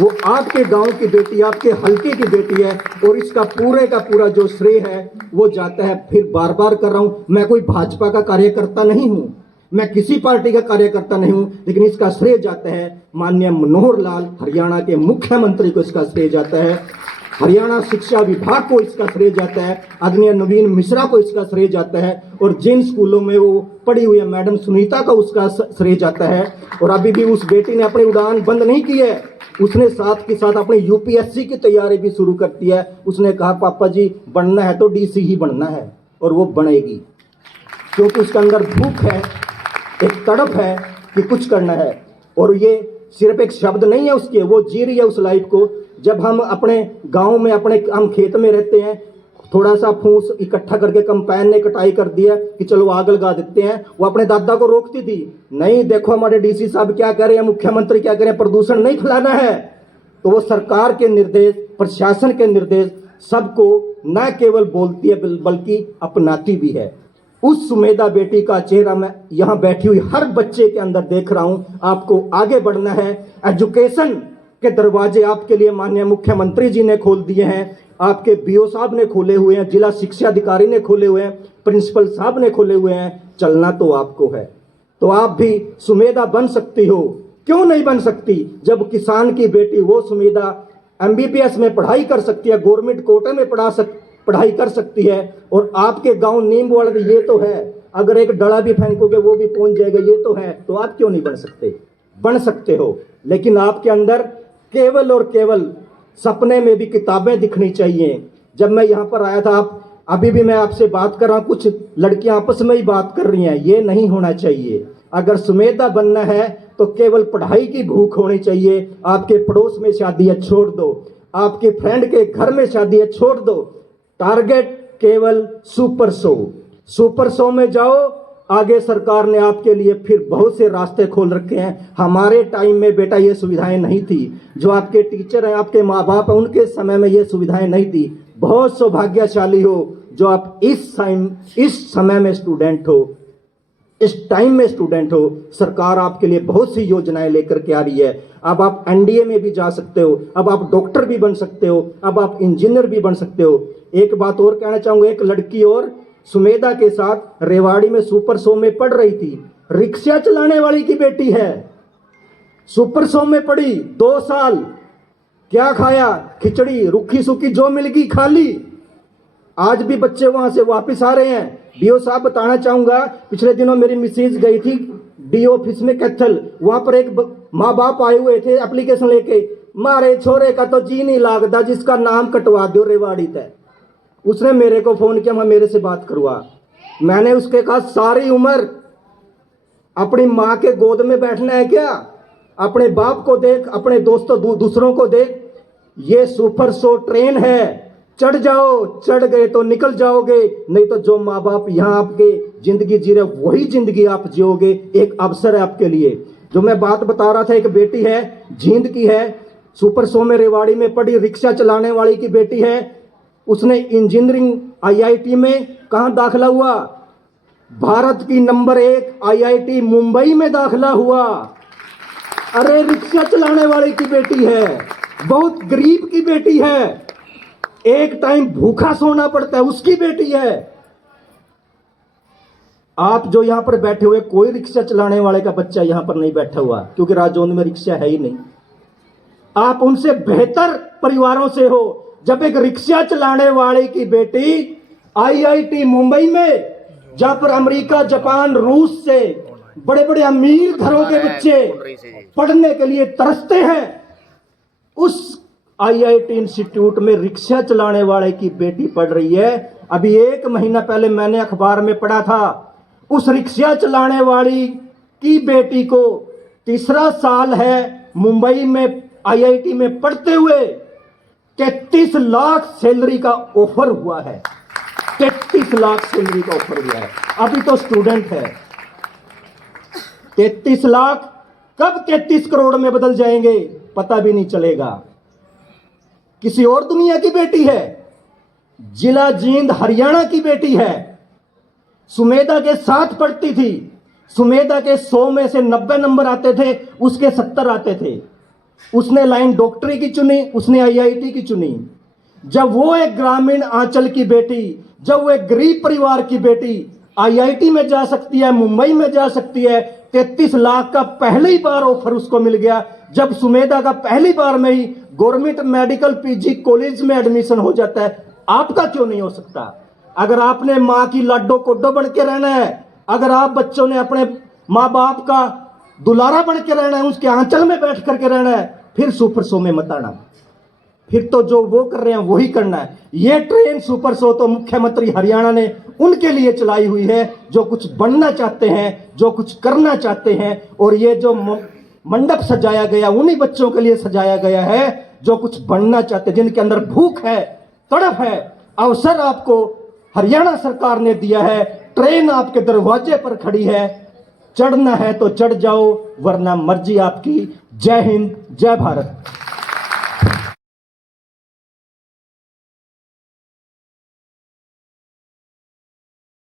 वो आपके गांव की बेटी, आपके हल्के की बेटी है, और इसका पूरे का पूरा जो श्रेय है वो जाता है, फिर बार बार कर रहा हूं, मैं कोई भाजपा का कार्यकर्ता नहीं हूं, मैं किसी पार्टी का कार्यकर्ता नहीं हूं, लेकिन इसका श्रेय जाता है माननीय मनोहर लाल, हरियाणा के मुख्यमंत्री को इसका श्रेय जाता है, हरियाणा शिक्षा विभाग को इसका श्रेय जाता है, आदरणीय नवीन मिश्रा को इसका श्रेय जाता है, और जिन स्कूलों में वो पढ़ी हुई है मैडम सुनीता को उसका श्रेय जाता है। और अभी भी उस बेटी ने अपनी उड़ान बंद नहीं की है, उसने साथ के साथ अपनी यूपीएससी की तैयारी भी शुरू कर दी है। उसने कहा पापा जी बनना है तो डीसी ही बनना है, और वो बनेगी, क्योंकि उसके अंदर भूख है, एक तड़प है कि कुछ करना है। और ये सिर्फ एक शब्द नहीं है उसके, वो जी रही है उस लाइफ को। जब हम अपने गांव में हम खेत में रहते हैं, थोड़ा सा फूस इकट्ठा करके कंपाइन ने कटाई कर दिया कि चलो आग लगा देते हैं, वो अपने दादा को रोकती थी, नहीं देखो हमारे डीसी साहब क्या कह रहे हैं, मुख्यमंत्री क्या कह रहे हैं, प्रदूषण नहीं फैलाना है। तो वो सरकार के निर्देश, प्रशासन के निर्देश सबको न केवल बोलती है बल्कि अपनाती भी है। उस सुमेधा बेटी का चेहरा मैं यहाँ बैठी हुई हर बच्चे के अंदर देख रहा हूँ। आपको आगे बढ़ना है, एजुकेशन के दरवाजे आपके लिए माननीय मुख्यमंत्री जी ने खोल दिए हैं, आपके बीओ साहब ने खोले हुए हैं, जिला शिक्षा अधिकारी ने खोले हुए हैं, प्रिंसिपल साहब ने खोले हुए हैं। चलना तो आपको है, तो आप भी सुमेधा बन सकती हो, क्यों नहीं बन सकती। जब किसान की बेटी वो सुमेधा एमबीबीएस में पढ़ाई कर सकती है, गवर्नमेंट कोटे में पढ़ाई कर सकती है, और आपके गांव नीम वाले ये तो है, अगर एक डला भी फेंकोगे वो भी पहुंच जाएगा, ये तो है, तो आप क्यों नहीं बन सकते। बन सकते हो, लेकिन आपके अंदर केवल और केवल सपने में भी किताबें दिखनी चाहिए। जब मैं यहाँ पर आया था, आप अभी भी मैं आपसे बात कर रहा हूँ, कुछ लड़कियां आपस में ही बात कर रही हैं, ये नहीं होना चाहिए। अगर सुमेधा बनना है तो केवल पढ़ाई की भूख होनी चाहिए। आपके पड़ोस में शादी है छोड़ दो, आपके फ्रेंड के घर में शादी है छोड़ दो, टारगेट केवल सुपर शो में जाओ। आगे सरकार ने आपके लिए फिर बहुत से रास्ते खोल रखे हैं। हमारे टाइम में बेटा ये सुविधाएं नहीं थी, जो आपके टीचर हैं, आपके माँ बाप हैं, उनके समय में ये सुविधाएं नहीं थी। बहुत सौभाग्यशाली हो जो आप इस समय में स्टूडेंट हो, इस टाइम में स्टूडेंट हो। सरकार आपके लिए बहुत सी योजनाएं लेकर के आ रही है। अब आप एनडीए में भी जा सकते हो, अब आप डॉक्टर भी बन सकते हो, अब आप इंजीनियर भी बन सकते हो। एक बात और कहना चाहूंगा, एक लड़की और सुमेधा के साथ रेवाड़ी में सुपर शो में पढ़ रही थी, रिक्शा चलाने वाली की बेटी है, सुपर शो में पढ़ी 2 साल, क्या खाया, खिचड़ी रुखी सूखी जो मिल गई खा ली। आज भी बच्चे वहां से वापस आ रहे हैं। डीओ साहब बताना चाहूंगा, पिछले दिनों मेरी मिसेज गई थी डीओ ऑफिस में कैथल, वहां पर एक माँ बाप आए हुए थे एप्लीकेशन लेके, मारे छोरे का तो जी नहीं लागता, जिसका नाम कटवा दो रेवाड़ी तय। उसने मेरे को फोन किया, मैं मेरे से बात करवा। मैंने उसके कहा सारी उम्र अपनी माँ के गोद में बैठना है क्या, अपने बाप को देख, अपने दोस्तों दूसरों को देख। ये सुपर शो ट्रेन है, चढ़ जाओ, चढ़ गए तो निकल जाओगे, नहीं तो जो माँ बाप यहाँ आपके जिंदगी जी रहे वही जिंदगी आप जियोगे। एक अवसर है आपके लिए। जो मैं बात बता रहा था, एक बेटी है जींद की है, सुपर शो में रेवाड़ी में पढ़ी, रिक्शा चलाने वाली की बेटी है। उसने इंजीनियरिंग आईआईटी में कहाँ दाखिला हुआ, भारत की नंबर 1 आईआईटी मुंबई में दाखिला हुआ। अरे रिक्शा चलाने वाले की बेटी है, बहुत गरीब की बेटी है, एक टाइम भूखा सोना पड़ता है, उसकी बेटी है। आप जो यहां पर बैठे हुए, कोई रिक्शा चलाने वाले का बच्चा यहां पर नहीं बैठा हुआ, क्योंकि राजौंद में रिक्शा है ही नहीं। आप उनसे बेहतर परिवारों से हो। जब एक रिक्शा चलाने वाले की बेटी आईआईटी मुंबई में, जहां पर अमेरिका, जापान, रूस से बड़े बड़े अमीर घरों के बच्चे पढ़ने के लिए तरसते हैं, उस आईआईटी इंस्टीट्यूट में रिक्शा चलाने वाले की बेटी पढ़ रही है। अभी 1 महीना पहले मैंने अखबार में पढ़ा था, उस रिक्शा चलाने वाली की बेटी को 3रा साल है मुंबई में आईआईटी में पढ़ते हुए, 33 लाख सैलरी का ऑफर हुआ है। 33 लाख सैलरी का ऑफर हुआ है। अभी तो स्टूडेंट है। 33 लाख कब 33 करोड़ में बदल जाएंगे पता भी नहीं चलेगा। किसी और दुनिया की बेटी है, जिला जींद हरियाणा की बेटी है, सुमेधा के साथ पढ़ती थी। सुमेधा के 100 में से 90 नंबर आते थे, उसके 70 आते थे। उसने लाइन डॉक्टरी की चुनी, उसने IIT की चुनी। जब वो एक ग्रामीण आंचल की बेटी, जब वो एक गरीब परिवार की बेटी IIT में जा सकती है, मुंबई में जा सकती है, 33 लाख का पहली बार ऑफर उसको मिल गया। जब सुमेधा का पहली बार में ही गवर्नमेंट मेडिकल PG कॉलेज में एडमिशन हो जाता है, आपका क्यों नहीं हो सकता? अगर आपने माँ की लाडो कोडो बन के रहना है, अगर आप बच्चों ने अपने माँ बाप का दुलारा बन के रहना है, उसके आंचल में बैठ करके रहना है, फिर सुपर शो में मत आना। फिर तो जो वो कर रहे हैं वही करना है। ये ट्रेन सुपर शो तो मुख्यमंत्री हरियाणा ने उनके लिए चलाई हुई है जो कुछ बनना चाहते हैं, जो कुछ करना चाहते हैं। और ये जो मंडप सजाया गया उन्हीं बच्चों के लिए सजाया गया है जो कुछ बनना चाहते हैं, जिनके अंदर भूख है, तड़प है। अवसर आपको हरियाणा सरकार ने दिया है, ट्रेन आपके दरवाजे पर खड़ी है, चढ़ना है तो चढ़ जाओ, वरना मर्जी आपकी। जय हिंद, जय भारत।